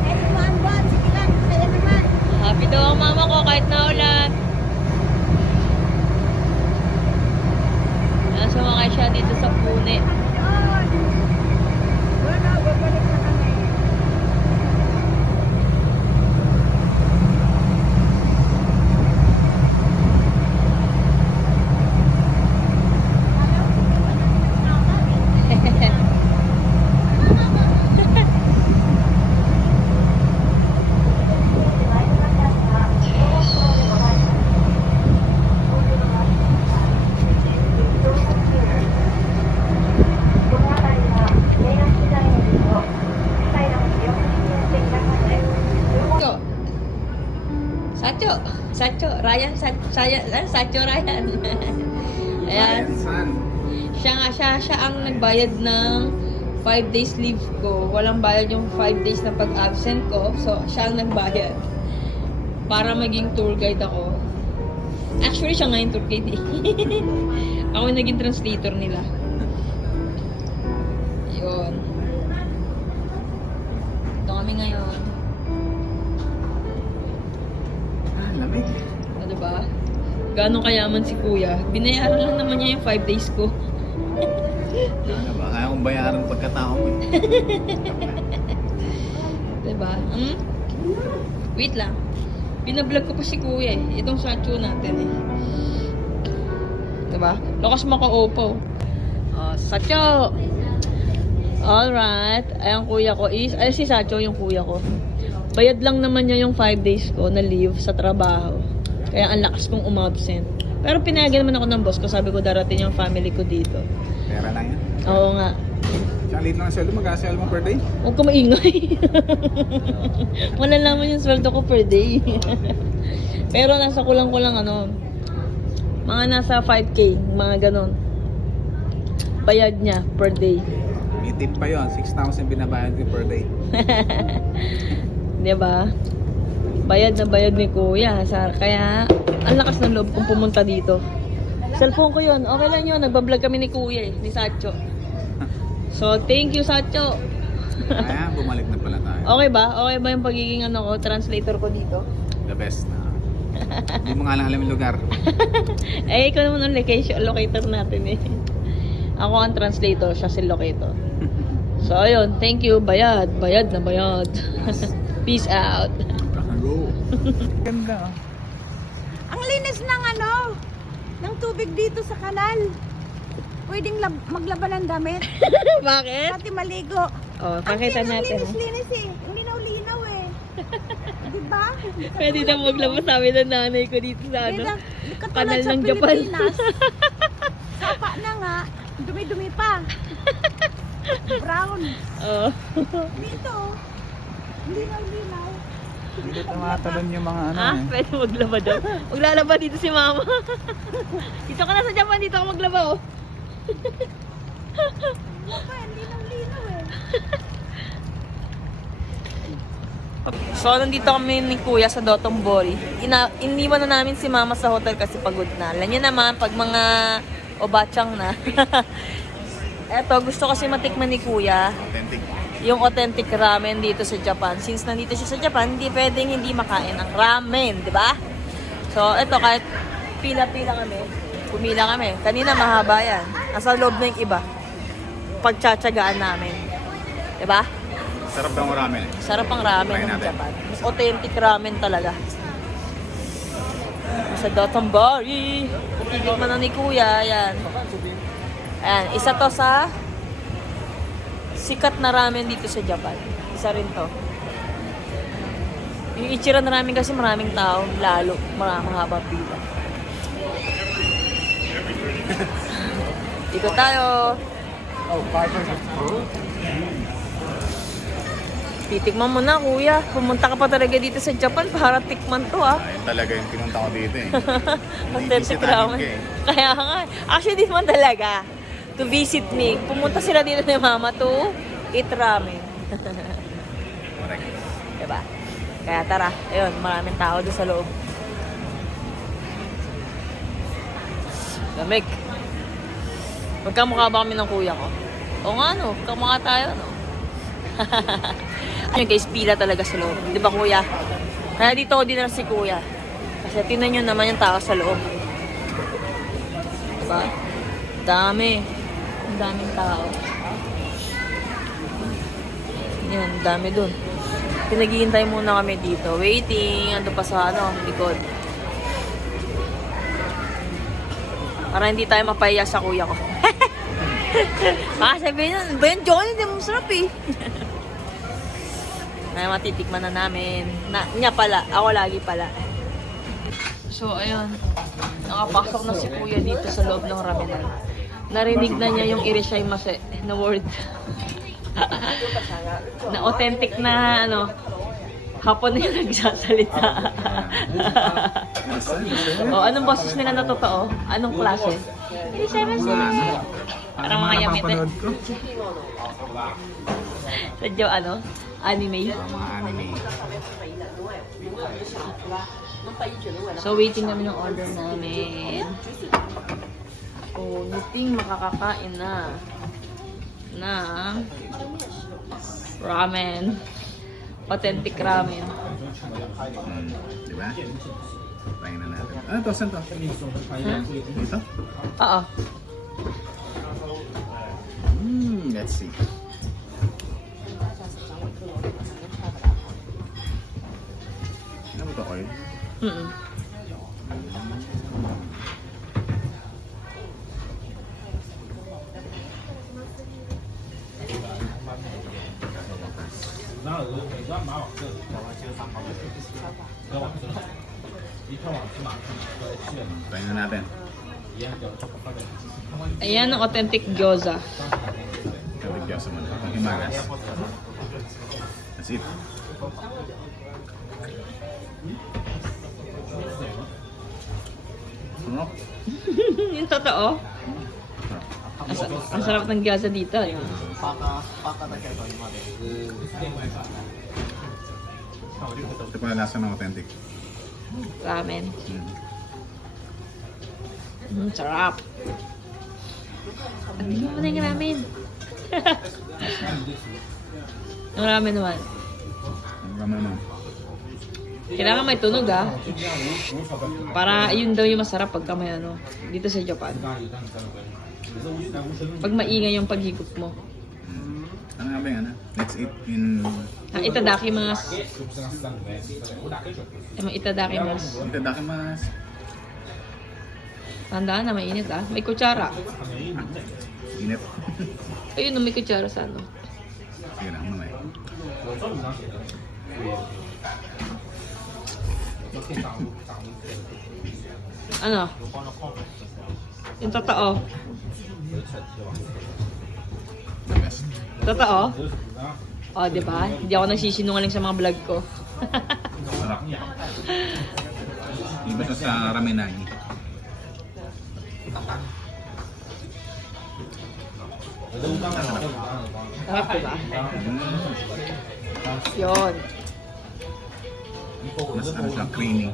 Everyone, one, sige lang, saya naman. Happy daw ang mama ko kahit naulan. Sumakay siya dito sa Pune. Wala, babalik na kami. Sacho, Ryan, Sacho Ryan. Ayan. Siya ang nagbayad ng 5 days leave ko. Walang bayad yung 5 days na pag-absent ko. So, siya ang nagbayad. Para maging tour guide ako. Actually, siya nga yung tour guide eh. Ako yung naging translator nila. Yun. Ito kami ngayon. Lamig. O, diba? Gano'ng kayaman si Kuya. Binayaran lang naman niya yung 5 days ko. Ano ba? Kaya kong bayaran pagkatao mo. Diba? Wait lang. Binablog ko pa si Kuya eh. Itong Sacho natin eh. Diba? Lakas maka-opo. Sacho! Alright. Ay, ang kuya ko is... Ay, si Sacho yung kuya ko. Bayad lang naman niya yung 5 days ko na leave sa trabaho. Kaya ang lakas kong umabsent. Pero pinayagan naman ako ng boss ko. Sabi ko darating yung family ko dito. Pera lang yan. Oo nga. Tsaka liit lang ang sweldo. Magkasal mo per day. Huwag ka maingay. Wala naman yung sweldo ko per day. Pero nasa kulang-kulang ano. Mga nasa 5K. Mga ganon. Bayad niya per day. May tip pa yun. 6,000 binabayad ko per day. Diba? Bayad na bayad ni Kuya. Kaya, ang lakas ng loob kong pumunta dito. Cellphone ko yun. Okay lang yun. Nagbablog kami ni Kuya ni Sacho. So, thank you, Sacho. Kaya bumalik na pala tayo. Okay ba? Okay ba yung pagiging translator ko dito? The best na. Hindi mo nga lang alam yung lugar. Eh, ikaw naman ang locator natin eh. Ako ang translator, siya si locator. So, ayun. Thank you. Bayad. Bayad na bayad. Peace out. Ganda. Ang linis ng ng tubig dito sa kanal. Pwedeng maglaban ng damit. Bakit? Pati maligo. Oh, pakita natin. Ang linis-linis eh. Ang linaw-linaw eh. Diba? Pwede na maglabas sabi ng nanay ko dito sa Kanal kanal ng Japan. Sapa na nga. Dumi-dumi pa. Brown. Oh. Dito. Linaw-linaw. Hindi tumatalon yung mga ano Ah, eh. pwede maglaba daw. Maglalaba dito si mama. Dito ka na sa Japan, dito ka maglaba oh. Pa, linaw-linaw eh. So, nandito kami ni Kuya sa Dotonbori. Iniwan na namin si Mama sa hotel kasi pagod na. Alam niyo naman, pag mga obachang na. Eto, gusto kasi matikman ni Kuya Authentic. yung authentic ramen dito sa Japan. Since nandito siya sa Japan, hindi pwedeng hindi makain ng ramen, di ba? So, eto, kahit pila-pila kami, pumila kami. Kanina mahaba yan. Nasa loob na yung iba. Pagtsatsagaan namin. Di ba? Sarap ng ramen eh. Sarap ang ramen Try ng natin. Japan. Mas authentic ramen talaga. Sa Dotonbori. Titikman na ni Kuya. Ayan. Ayan. Isa to sa sikat na ramen dito sa Japan. Isa rin to. Yung Ichiran na ramen kasi maraming tao. Lalo. Maraming habang pila. Ikot tayo. Titikman mo na, Kuya. Pumunta ka pa talaga dito sa Japan para tikman to, ah. Ayun talaga yung pinunta ko dito eh. Authentic Bibisitahin ramen. ka eh. Kaya nga. Actually, di naman talaga. To visit me. Pumunta sila dito ni Mama to eat ramen. Correct. Diba? Kaya tara. Ayun, maraming tao doon sa loob. Lamig. Magkamukha ba kami ng kuya ko? O nga, no? Kamukha tayo, no? Ayun guys, pila talaga sa loob. Di ba kuya? Kaya dito ako dinala si kuya. Kasi tinan nyo naman yung tao sa loob. Diba? Dami. Ang daming tao. Yan, dami dun. Pinaghihintay muna kami dito. Waiting. Ando pa sa likod. Para hindi tayo mapahiya sa kuya ko. Baka sabihin nun, ba yun, Johnny? Hindi mo masarap eh. Kaya matitikman na namin. Niya pala. Ako lagi pala. So, ayun. Nakapasok na si kuya dito sa loob ng ramenan. Narinig na niya yung irishaymasu na word. Na authentic na, Hapon na yung nagsasalita. O, anong boses nila na totoo? Anong klase? Irishaymasu. Parang mga yamit eh. Sadyo anime. Mga anime. So, waiting namin yung order namin. Oh, nuting makakakain na ng ramen. Authentic ramen. Diba? Try na natin. Ano to? Saan to? Dito? Oo. Let's see. Ano ba to? Oil? Mm-mm. Try na natin. Ayan ang authentic gyoza. Kabigyan sa mga panghimagas. That's it. Ano? Yung totoo. Ang sarap ng gyoza dito. Yun. Ito pala lasa ng authentic. Ramen. Sarap. Ang mo na yung ramen. Yung ramen naman. Ang gama naman. Kailangan may tunog para yun daw yung masarap pagka may dito sa Japan. Pag maingay yung paghigop mo. Ano nga ba yung Let's eat in... Itadakimasu. Itadakimasu. Itadakimasu. Tandaan na mainit May kutsara. Init. Ayun, may kutsara sa Sige lang, mamay. Ano? Yung totoo. The best. Totoo? O, di ba? Hindi ako nagsisinungaling sa mga vlog ko. Sarap. Iba to sa ramenagi. Sarap, diba? Yun. Mas ano siya, creamy.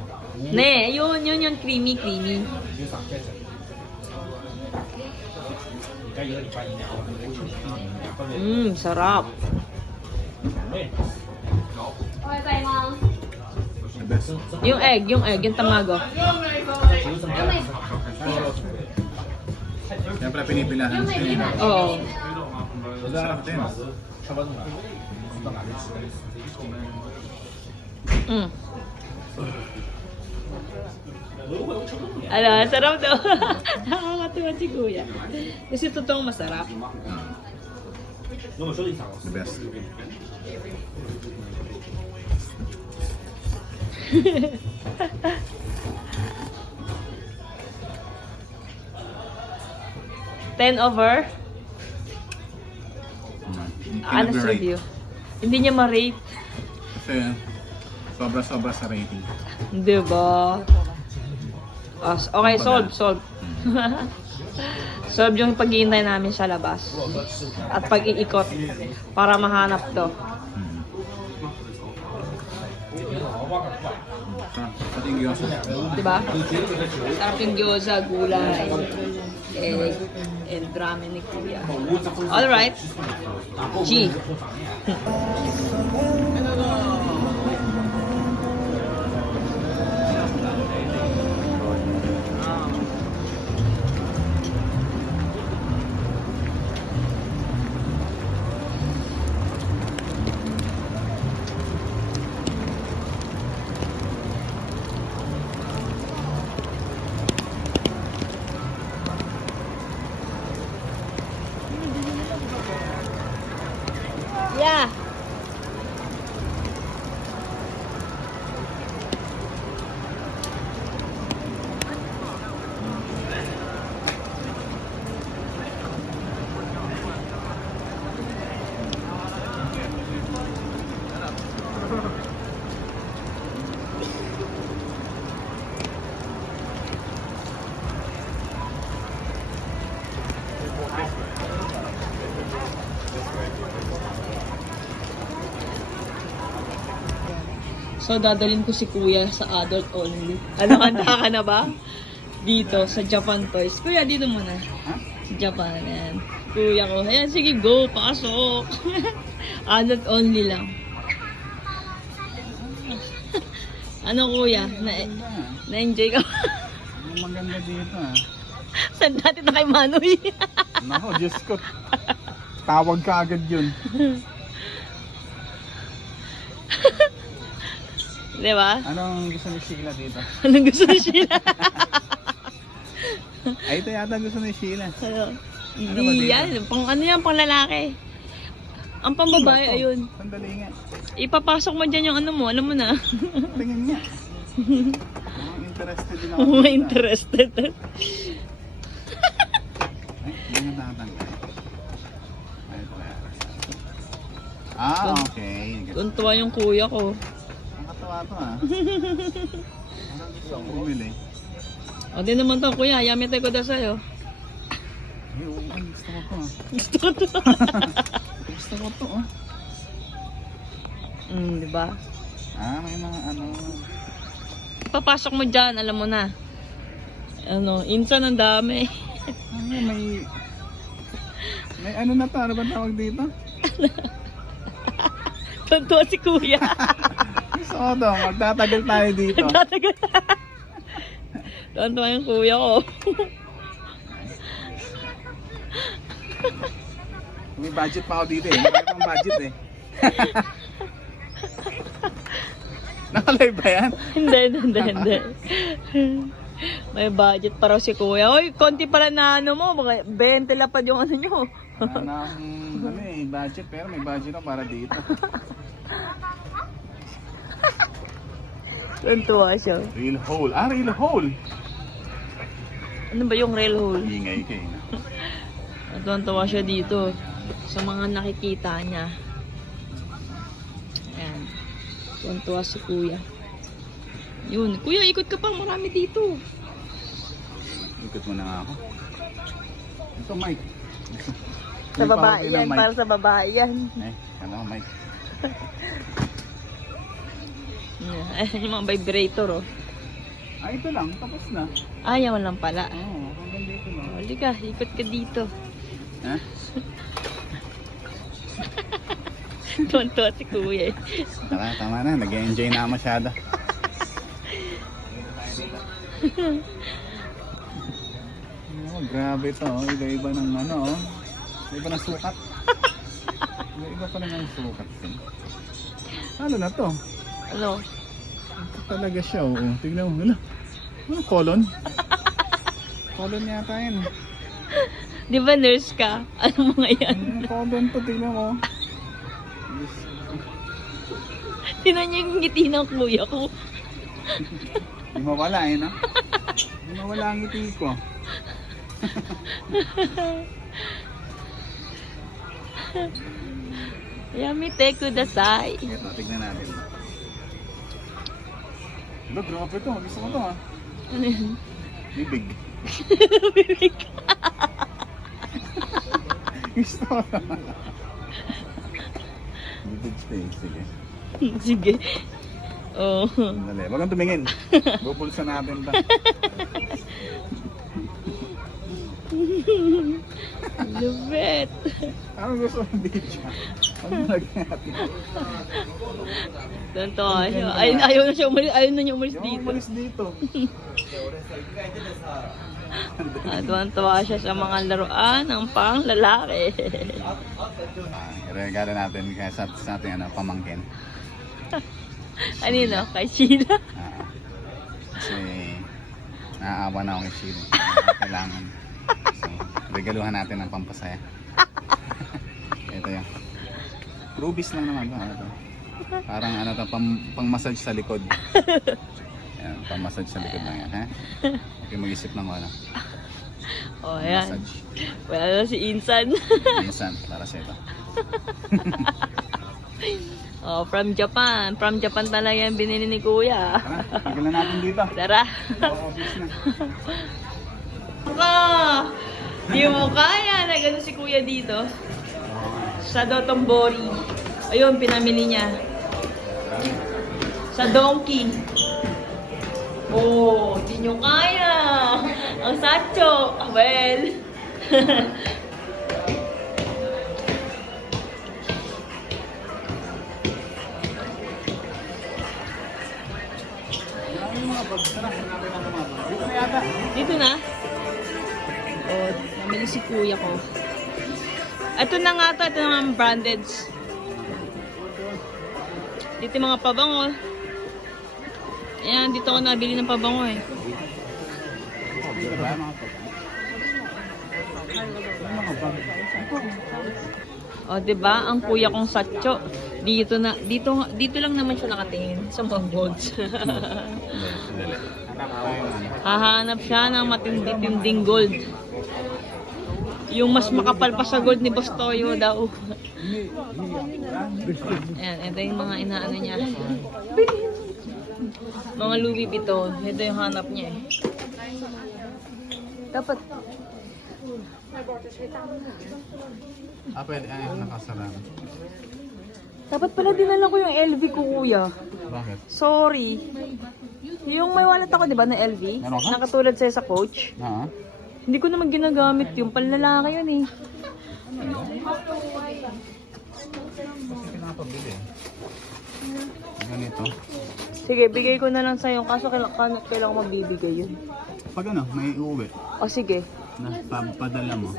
Ne, yun, creamy. Sarap. The best. Yung egg, yung tamago. Siyempre pinipilahan siya. Oo. Sarap din. Mm. Ano, sarap daw. Nakakatuwa si Kuya. Kasi totoong masarap. The best. Ten over? Honest Pinag-rate. review. Hindi niya ma-rate. Kasi sobra-sobra sa rating. Diba? Okay, solve. Solve yung pag-iintay namin sa labas. At pag-iikot para mahanap to. Pati yung gyoza. Diba? Sarap yung gyoza, gulay, egg, and ramen ni Kuya. Alright. G. Yeah. So, dadalhin ko si Kuya sa adult only. Ano, handa ka na ba? Dito, sa Japan Toys. Kuya, dito muna. Sa Japan, yan. Kuya ko. Ayan, sige, go. Pasok. Adult only lang. Ano, Kuya? Na-enjoy ka? Ang maganda dito ah. Saan natin na kay Manoy? Nako, Diyos ko. Tawag ka agad yun. Diba? Anong gusto ni Sheila dito? Anong gusto ni Sheila? Ay, ito yata gusto ni Sheila. Ano? ba Hindi dito? yan. Ano yan, pang lalaki. Ang pambabae, ayun. Sandali nga. Ipapasok mo dyan yung ano mo, alam mo na. Tingnan niya. Interested din ako. Mga interested. Ay, hindi na tatanggal. Ay, pala. Ah, okay. Tuntua yung kuya ko. Nakatawa to ah. Parang gusto kong bumili. O di naman to, kuya. Yamete ko daw sa'yo. Ay, oo, gusto ko to ah. Gusto ko to. Gusto ko to oh. Diba? Ah, may mga ano. Ipapasok mo dyan, alam mo na. Ano, insan ang dami. Ano, may ano na to, ano ba tawag dito? Tuntua si kuya. Gusto ko to, magtatagal tayo dito. Tatagal. Tuntua yung kuya ko. May budget pa ako dito eh. May pang budget eh. Nakalive ba yan? Hindi. May budget pa raw si kuya. Oy, konti pala na ano mo. Mga 20 lapad yung ano nyo. Wala na akong ano eh, budget pero may budget ako para dito. Tuntua siya. Real hole. Ah, real hole. Ano ba yung rail hole? Ingay ka eh. Tuntua siya dito. Sa mga nakikita niya. Ayan. Tuntua si kuya. Yun. Kuya, ikot ka pa. Marami dito. Ikot mo na nga ako. Ito, Mike. Sa babae yan. Para sa babae yan. Eh, ano, Mike? Ayan yung mga vibrator, oh. Ah, ito lang. Tapos na. Ayaw lang pala. Oo, hanggang dito na. Huli ka, ikot ka dito. Ha? Tuntua si kuya eh. Tara, tama na. Nag-enjoy na masyado. Oh, grabe to. Oh. Iba-iba ng ano. Oh. Iba ng sukat. Iba pa naman ang sukat. Ano na to? Ano? Ito talaga siya. Oo. Tignan mo. Ano? Colon? Colon yata yun. Di ba nurse ka? Ano mga yan? Colon to. Tignan mo. Tinan niyo yung ngiti ng kuya ko. Di mawala eh, no? Di mawala ang ngiti ko. Yamite kudasai. Ito, tignan natin. Alo, grabe to. Gusto ko to ha. Ano yun? Bibig. Bibig. Gusto ko to. Bibig stay. Sige. Sige. Oh. Dali. Wag kang tumingin. Bubulsa natin to. Lubet. Anong gusto mong video? Ano natin? Tuntua siya. Ayaw na siya umalis. Ayaw na niya umalis Yung dito. umalis dito. Tuntua siya sa mga laruan ng pang lalaki. Regalo natin kaya sa ating ano, pamangkin. Ano yun, no? Kay Sheila. Kasi naaawa na ako kay Sheila. Kailangan. So, regaluhan natin ng pampasaya. Ito yan. Rubies lang naman ba? Ito. Parang ano to, pang-massage sa likod. Yan, pang-massage sa likod lang yan, ha? Okay, mag-isip ng ano. Oh, ayan. Massage. Wala na si Insan. Minsan, para sa ito. Oh, from Japan. From Japan talaga yung binili ni Kuya. Tara, tigilan natin dito. Tara. Obvious na. Di mo kaya na gano'n si Kuya dito. Sa Dotonbori. Ayun, pinamili niya. Sa Donkey. Oh, di nyo kaya. Ang sacho. Well. Dito na? Oh, namili si kuya ko. Ito na nga to, ito na mga branded. Dito yung mga pabango. Ayan, dito ako nabili ng pabango eh. O, diba? Ang kuya kong satcho. Dito lang naman siya nakatingin sa mga boards. Hahanap siya ng matindi-tinding gold. Yung mas makapal pa sa gold ni Boss Toyo daw. Ayan, ito yung mga inaano niya. Mga Louis Vuitton. Ito yung hanap niya eh. Dapat. Pwede. Ay, nakasarado. Dapat pala dinala ko yung LV ko, kuya. Bakit? Sorry. Yung may wallet ako, di ba, na LV? Meron ka? Nakatulad sa'yo sa Coach. Oo. Hindi ko naman ginagamit yung panlalaki yun eh. Kasi pinapabili. Ganito. Sige, bigay ko na lang sa'yo. Kaso kailangan mabibigay yun. Pag ano, may uuwi. O sige. Padala mo.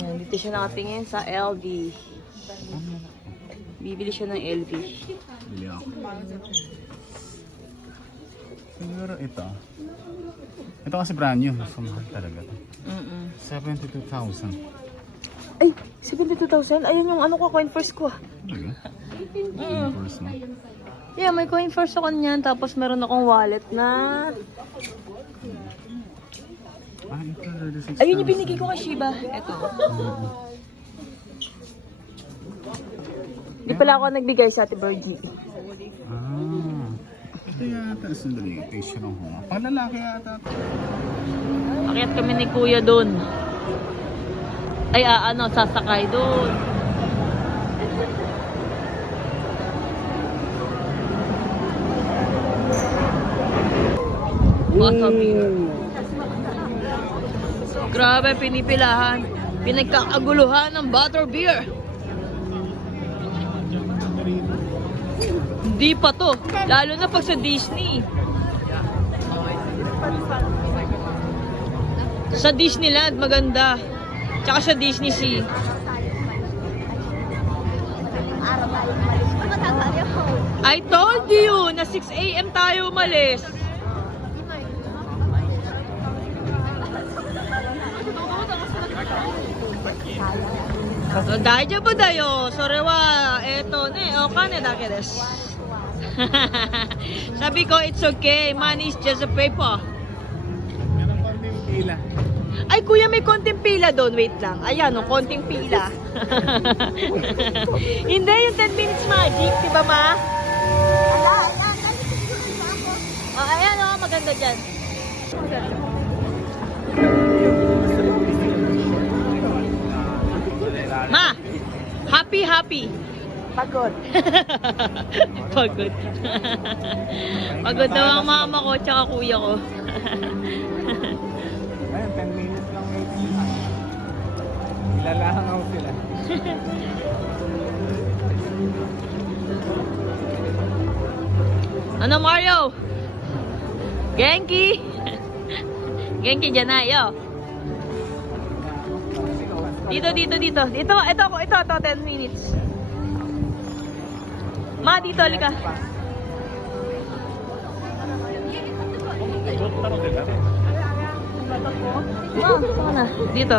Ayan, dito siya nakatingin sa LV. Bibili siya ng LV. Bili ako. Siguro ito. Ito kasi brand new. So, mahal talaga to. 72,000. Ay, 72,000? Ayun yung ano ko, coin purse ko. Talaga? Impulse mo. Yeah, may coin first ako niyan. Tapos meron akong wallet na... Ayun yung binigay ko kay Shiba. Ito. Di pala ako nagbigay sa Ate Virgie. Ito yata. Sandali. Kay Shirong Honga. Pang lalaki yata. Akyat kami ni Kuya doon. Ay, sasakay doon. Wasabi. Grabe, pinipilahan. Pinagkakaguluhan ng butter beer. Hindi pa to. Lalo na pag sa Disney. Sa Disneyland, maganda. Tsaka sa Disney Sea. I told you na 6 AM tayo umalis. Daija po dayo. Sorewa, eto ne, okane dake desu. Sabi ko, it's okay. Money is just a paper. Meron konting pila. Ay, kuya, may konting pila doon. Wait lang. Ayan, konting pila. Hindi, yung 10 minutes magic. Diba, ma? Ayan, maganda dyan. Ma, happy. Pagod. Pagod. Pagod daw ang mama ko tsaka kuya ko. Ayun, 10 minutes lang waiting time. Ilalahangaw sila. Ano, Mario? Genki? Genki dyan na, yo. Dito. Ito, 10 minutes. Ma, dito, halika. Ma, saan na? Dito.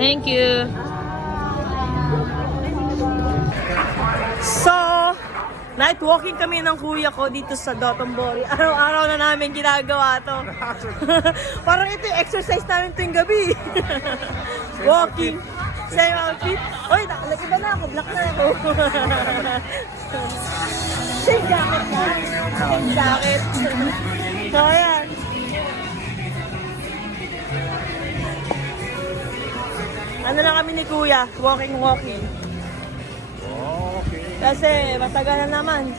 Thank you. So, night walking kami ng kuya ko dito sa Dotonbori. Araw-araw na namin ginagawa to. Parang ito yung exercise namin tuwing gabi. Walking. Same outfit. Uy, iba na ako. Black na ako. Same jacket na. Same jacket. So, ayan. Ano lang kami ni kuya? Walking. Okay. Kasi matagal na naman.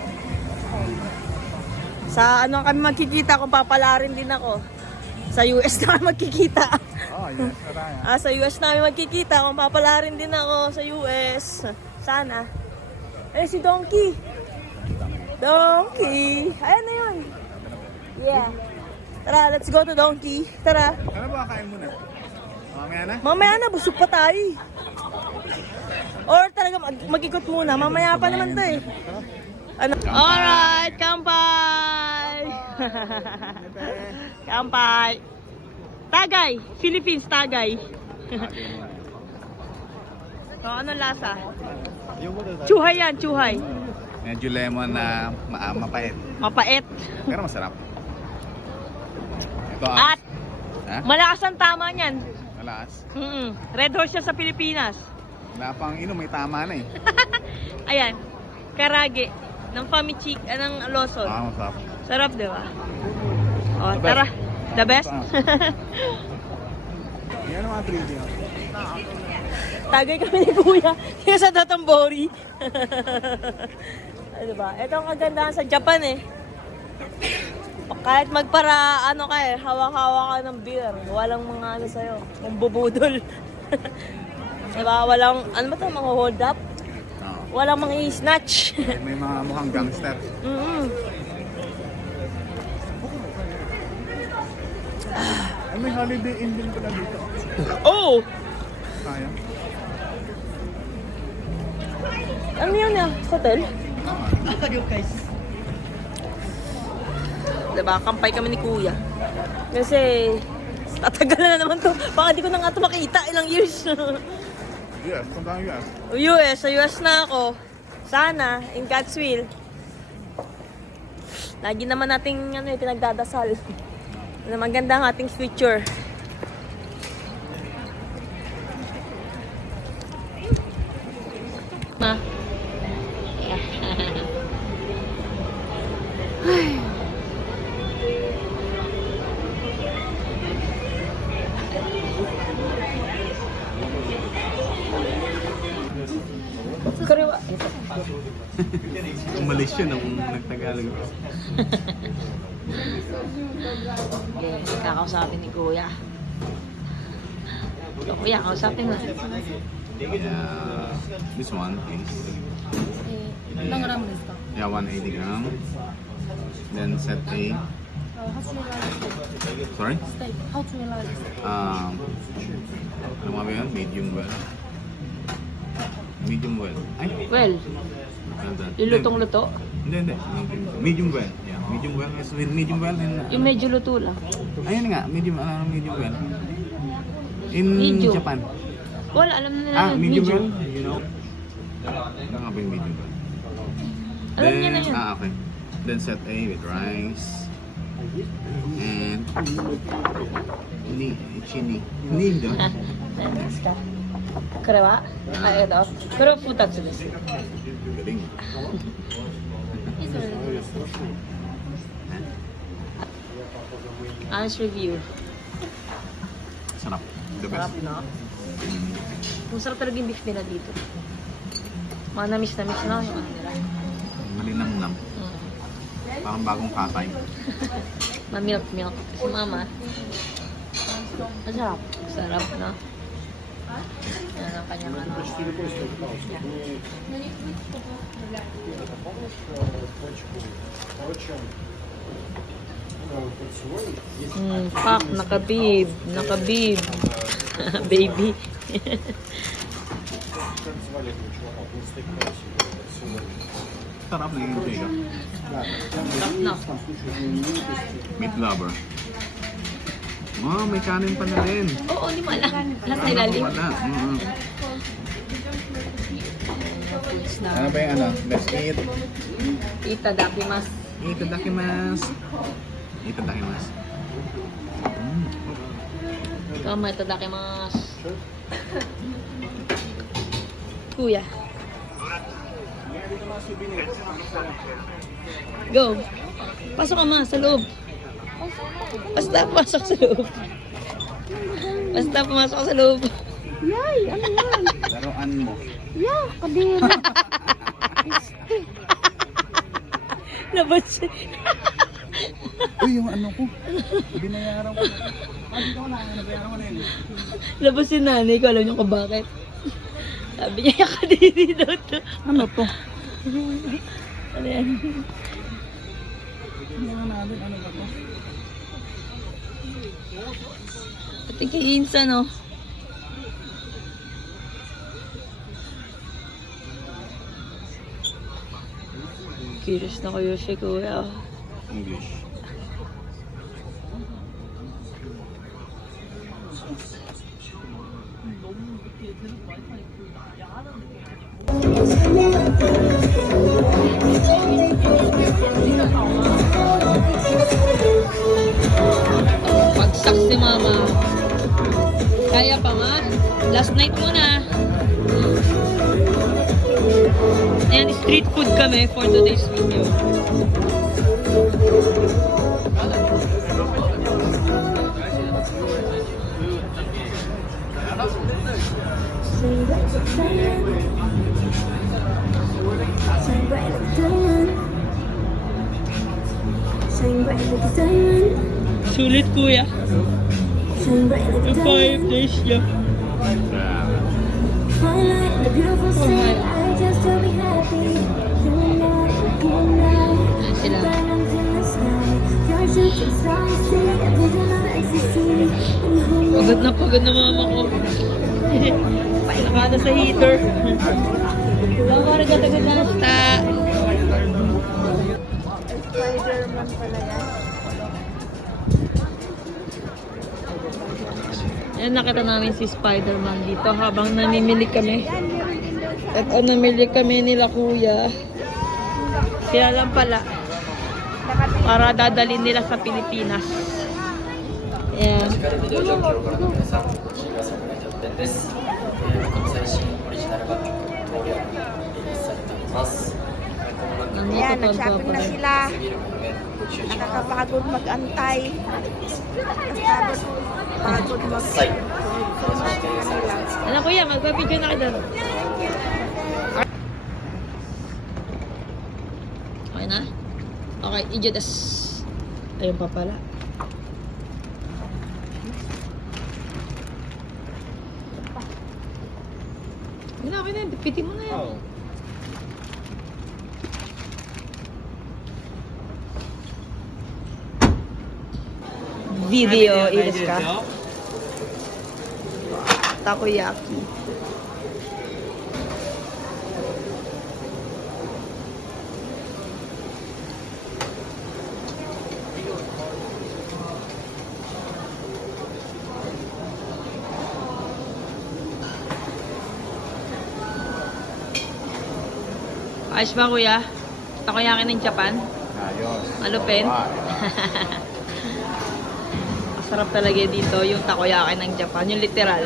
Sa ano kami magkikita kung papalarin din ako. Sa US na kami magkikita. Oh, yes, na tayo. Sa US na kami magkikita kung papalarin din ako sa US. Sana. Eh, si Donkey. Ayan na yun. Yeah. Tara, let's go to Donkey. Tara. Ano ba kain muna? Mamaya na? Mamaya na, busog pa tayo. Or talaga mag-ikot muna. Mamaya pa naman to eh. Ano? Alright, kampay! Kampay! Tagay! Philippines, tagay. So, ano lasa? Chuhay yan, chuhay. Medyo lemon na mapait. Mapait. Pero masarap. Ito At ha? malakas ang tama niyan. Malakas. Red horse siya sa Pilipinas. Wala pang inom, may tama na eh. Ayan, karage ng Famichik, ng Lawson. Masarap. Sarap, di ba? O, The tara. best. The best? Yan ang mga trivia. Tagay kami ni Kuya. Yung sa Dotonbori. Ano ba? Ito ang kagandahan sa Japan eh. Kahit magpara, ano ka eh, hawak-hawak ka ng beer. Walang mga ano sa'yo, kung bubudol. Diba? Walang, ano ba ito, mga hold up? Walang mga i-snatch. May mga mukhang gangster. Ay, may Holiday Inn din pala dito. Oh! Kaya. Ano yun ah? Hotel? Diba? Kampay kami ni Kuya. Kasi, tatagal na naman to. Baka di ko na nga ito makita. Ilang years. Yes, punta ang US. US. Sa US na ako. Sana, in God's will. Lagi naman nating pinagdadasal. Na maganda ang ating future. Ma. Kariwa. Ito. Umalis siya nung nagtagalog ako. Okay, kakausapin ni Kuya. So, Kuya, kausapin mo. This one, please. Ilang gramですか? Yeah, 180 gram. Then set A. Sorry? How to like? Ano nga ba yun? Medium well. Medium well. Ay, Well, ano ba? yung lutong-luto. Hindi. Medium well. Yeah, medium well is with medium well in... Yung medyo luto lang. Ayun nga, medium well. In Medium. Japan. Wala, alam na nila yun. Medium well? You know? Ano nga ba yung medium well? Alam niya na yun. Okay. Then set A with rice. And... chini. Nido. Kariwa? Ah, ito. Pero futatsu desu. Galing. Honest review. Sarap. The best. Sarap, no? Masarap talaga yung beef nila dito. Mga namis na yung ano nila. Malinamnam. Parang bagong katay. Ma-milk. Si mama. Masarap. Sarap, no? Yan ang kanyang ano. Pak, nakabib. Baby. Sarap na yung enjoy. Sarap na. Meat lover. Oh, may kanin pa na rin. Oo, di mo alam. Lahat na ilalim. Wala. Ano ba yung ano? Let's eat. Itadakimasu. Itadakimasu. Tama, itadakimasu. Kuya. Go. Pasok ka ma, sa loob. Basta pumasok sa loob. Basta pumasok ka sa loob. Yay! Ano yan? Laruan mo. Yeah, kadira. Labas siya. Uy, yung ano ko. Binayaran ko. Dito ko lang. Nabayaran ko na yun. Labas si nanay ko. Alam niyo kung bakit. Sabi niya, kadiri daw to. Ano to? Ano yan? Ano ba to? Pati kay Insa, no? Curious na kayo siya, kuya. English. Pagsak si mama. Kaya pa nga. Last night muna. Ayan, street food kami for today's video. Sulit kuya. 5 days niya. Sila. Pagod na mama ko. Nakada sa heater. Lang ko rin basta. Spider-Man pala yan. Ayan, nakita namin si Spider-Man dito habang namimili kami. At namili kami nila kuya. Kaya lang pala, para dadalhin nila sa Pilipinas. Ayan. Ayan, nag-shopping na sila. Nakakapagod mag-antay. Pagod mag-antay. Ano kuya, magpa-video na kita. Okay na? Okay, idiotas. Ayun pa pala. Hindi na, okay na yun. Bitbitin mo na yan. Video, ilis ka. Takoyaki. Ayos ba kuya? Takoyaki ng Japan? Ayos. Malupin? Masarap talaga dito yung takoyaki ng Japan, yung literal.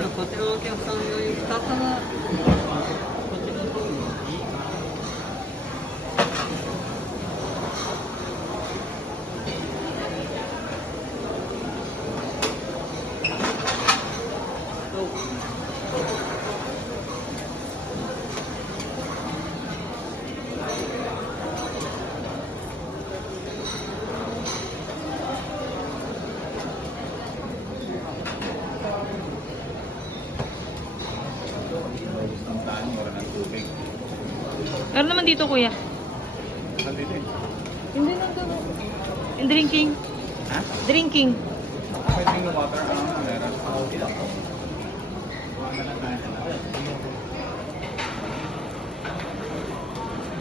Ang tahan, wala ng tubig. Meron naman dito kuya. Nandito eh. Hindi nandun. Yung drinking. Ha? Drinking. Pwedeng yung water, meron.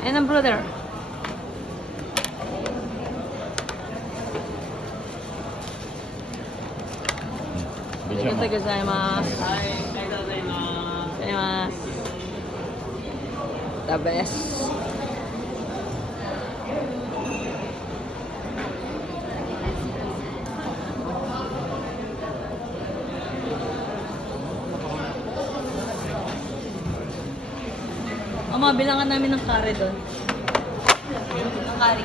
Ayan ang brother. Arigatou gozaimasu. Gozaimasu. The best. Mama, bilangan namin ng kare doon. Ng kare.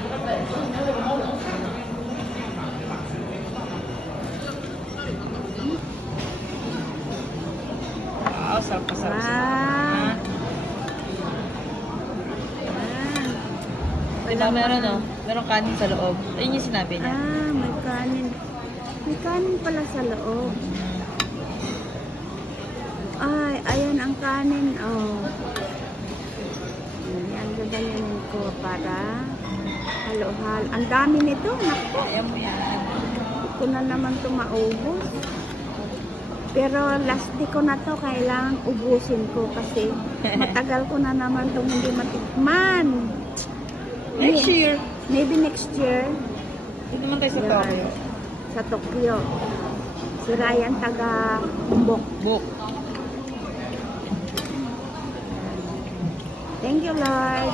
Wow, sarap pa sarap. Ah. Diba meron oh? Meron kanin sa loob. Ayun yung sinabi niya. Ah, may kanin. May kanin pala sa loob. Ay, ayan ang kanin. Oh. Yan, dadalhin ko para halo-halo. Ang dami nito. Naku, Ayan mo yan. hindi ko na naman ito maubos. Pero last day ko na to kailangan ubusin ko kasi matagal ko na naman itong hindi matikman. Next year. Maybe next year. Dito naman tayo sa Yan. Tokyo. Sa Tokyo. Si Ryan taga Humbok. Book. Thank you, Lord.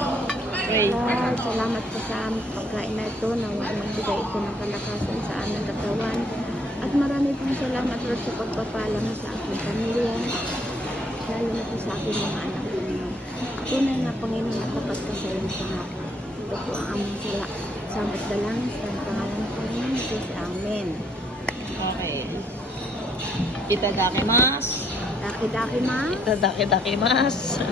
Okay. Lord, salamat po sa pagkain na ito. Nawa magbigay ito ng kalakasan sa aming katawan. At marami pong salamat, Lord, sa pagpapala mo sa aking pamilya. Lalo na po sa aking mga anak ko. Tunay na Panginoon na tapat ka sa iyong pangako. Ito po ang aming salamat dalangin sa pangalan ng Panginoon Jesus. Amen. Okay. Itadakimasu. Daki-daki ma. Itadakimasu.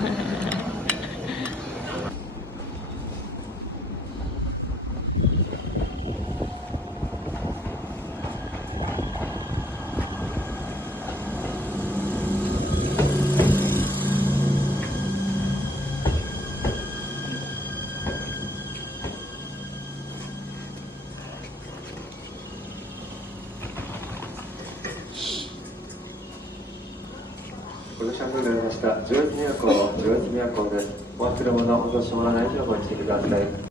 ご乗車くださいました。上越都です。お忘れ物を落とし物ないようにご注意ください。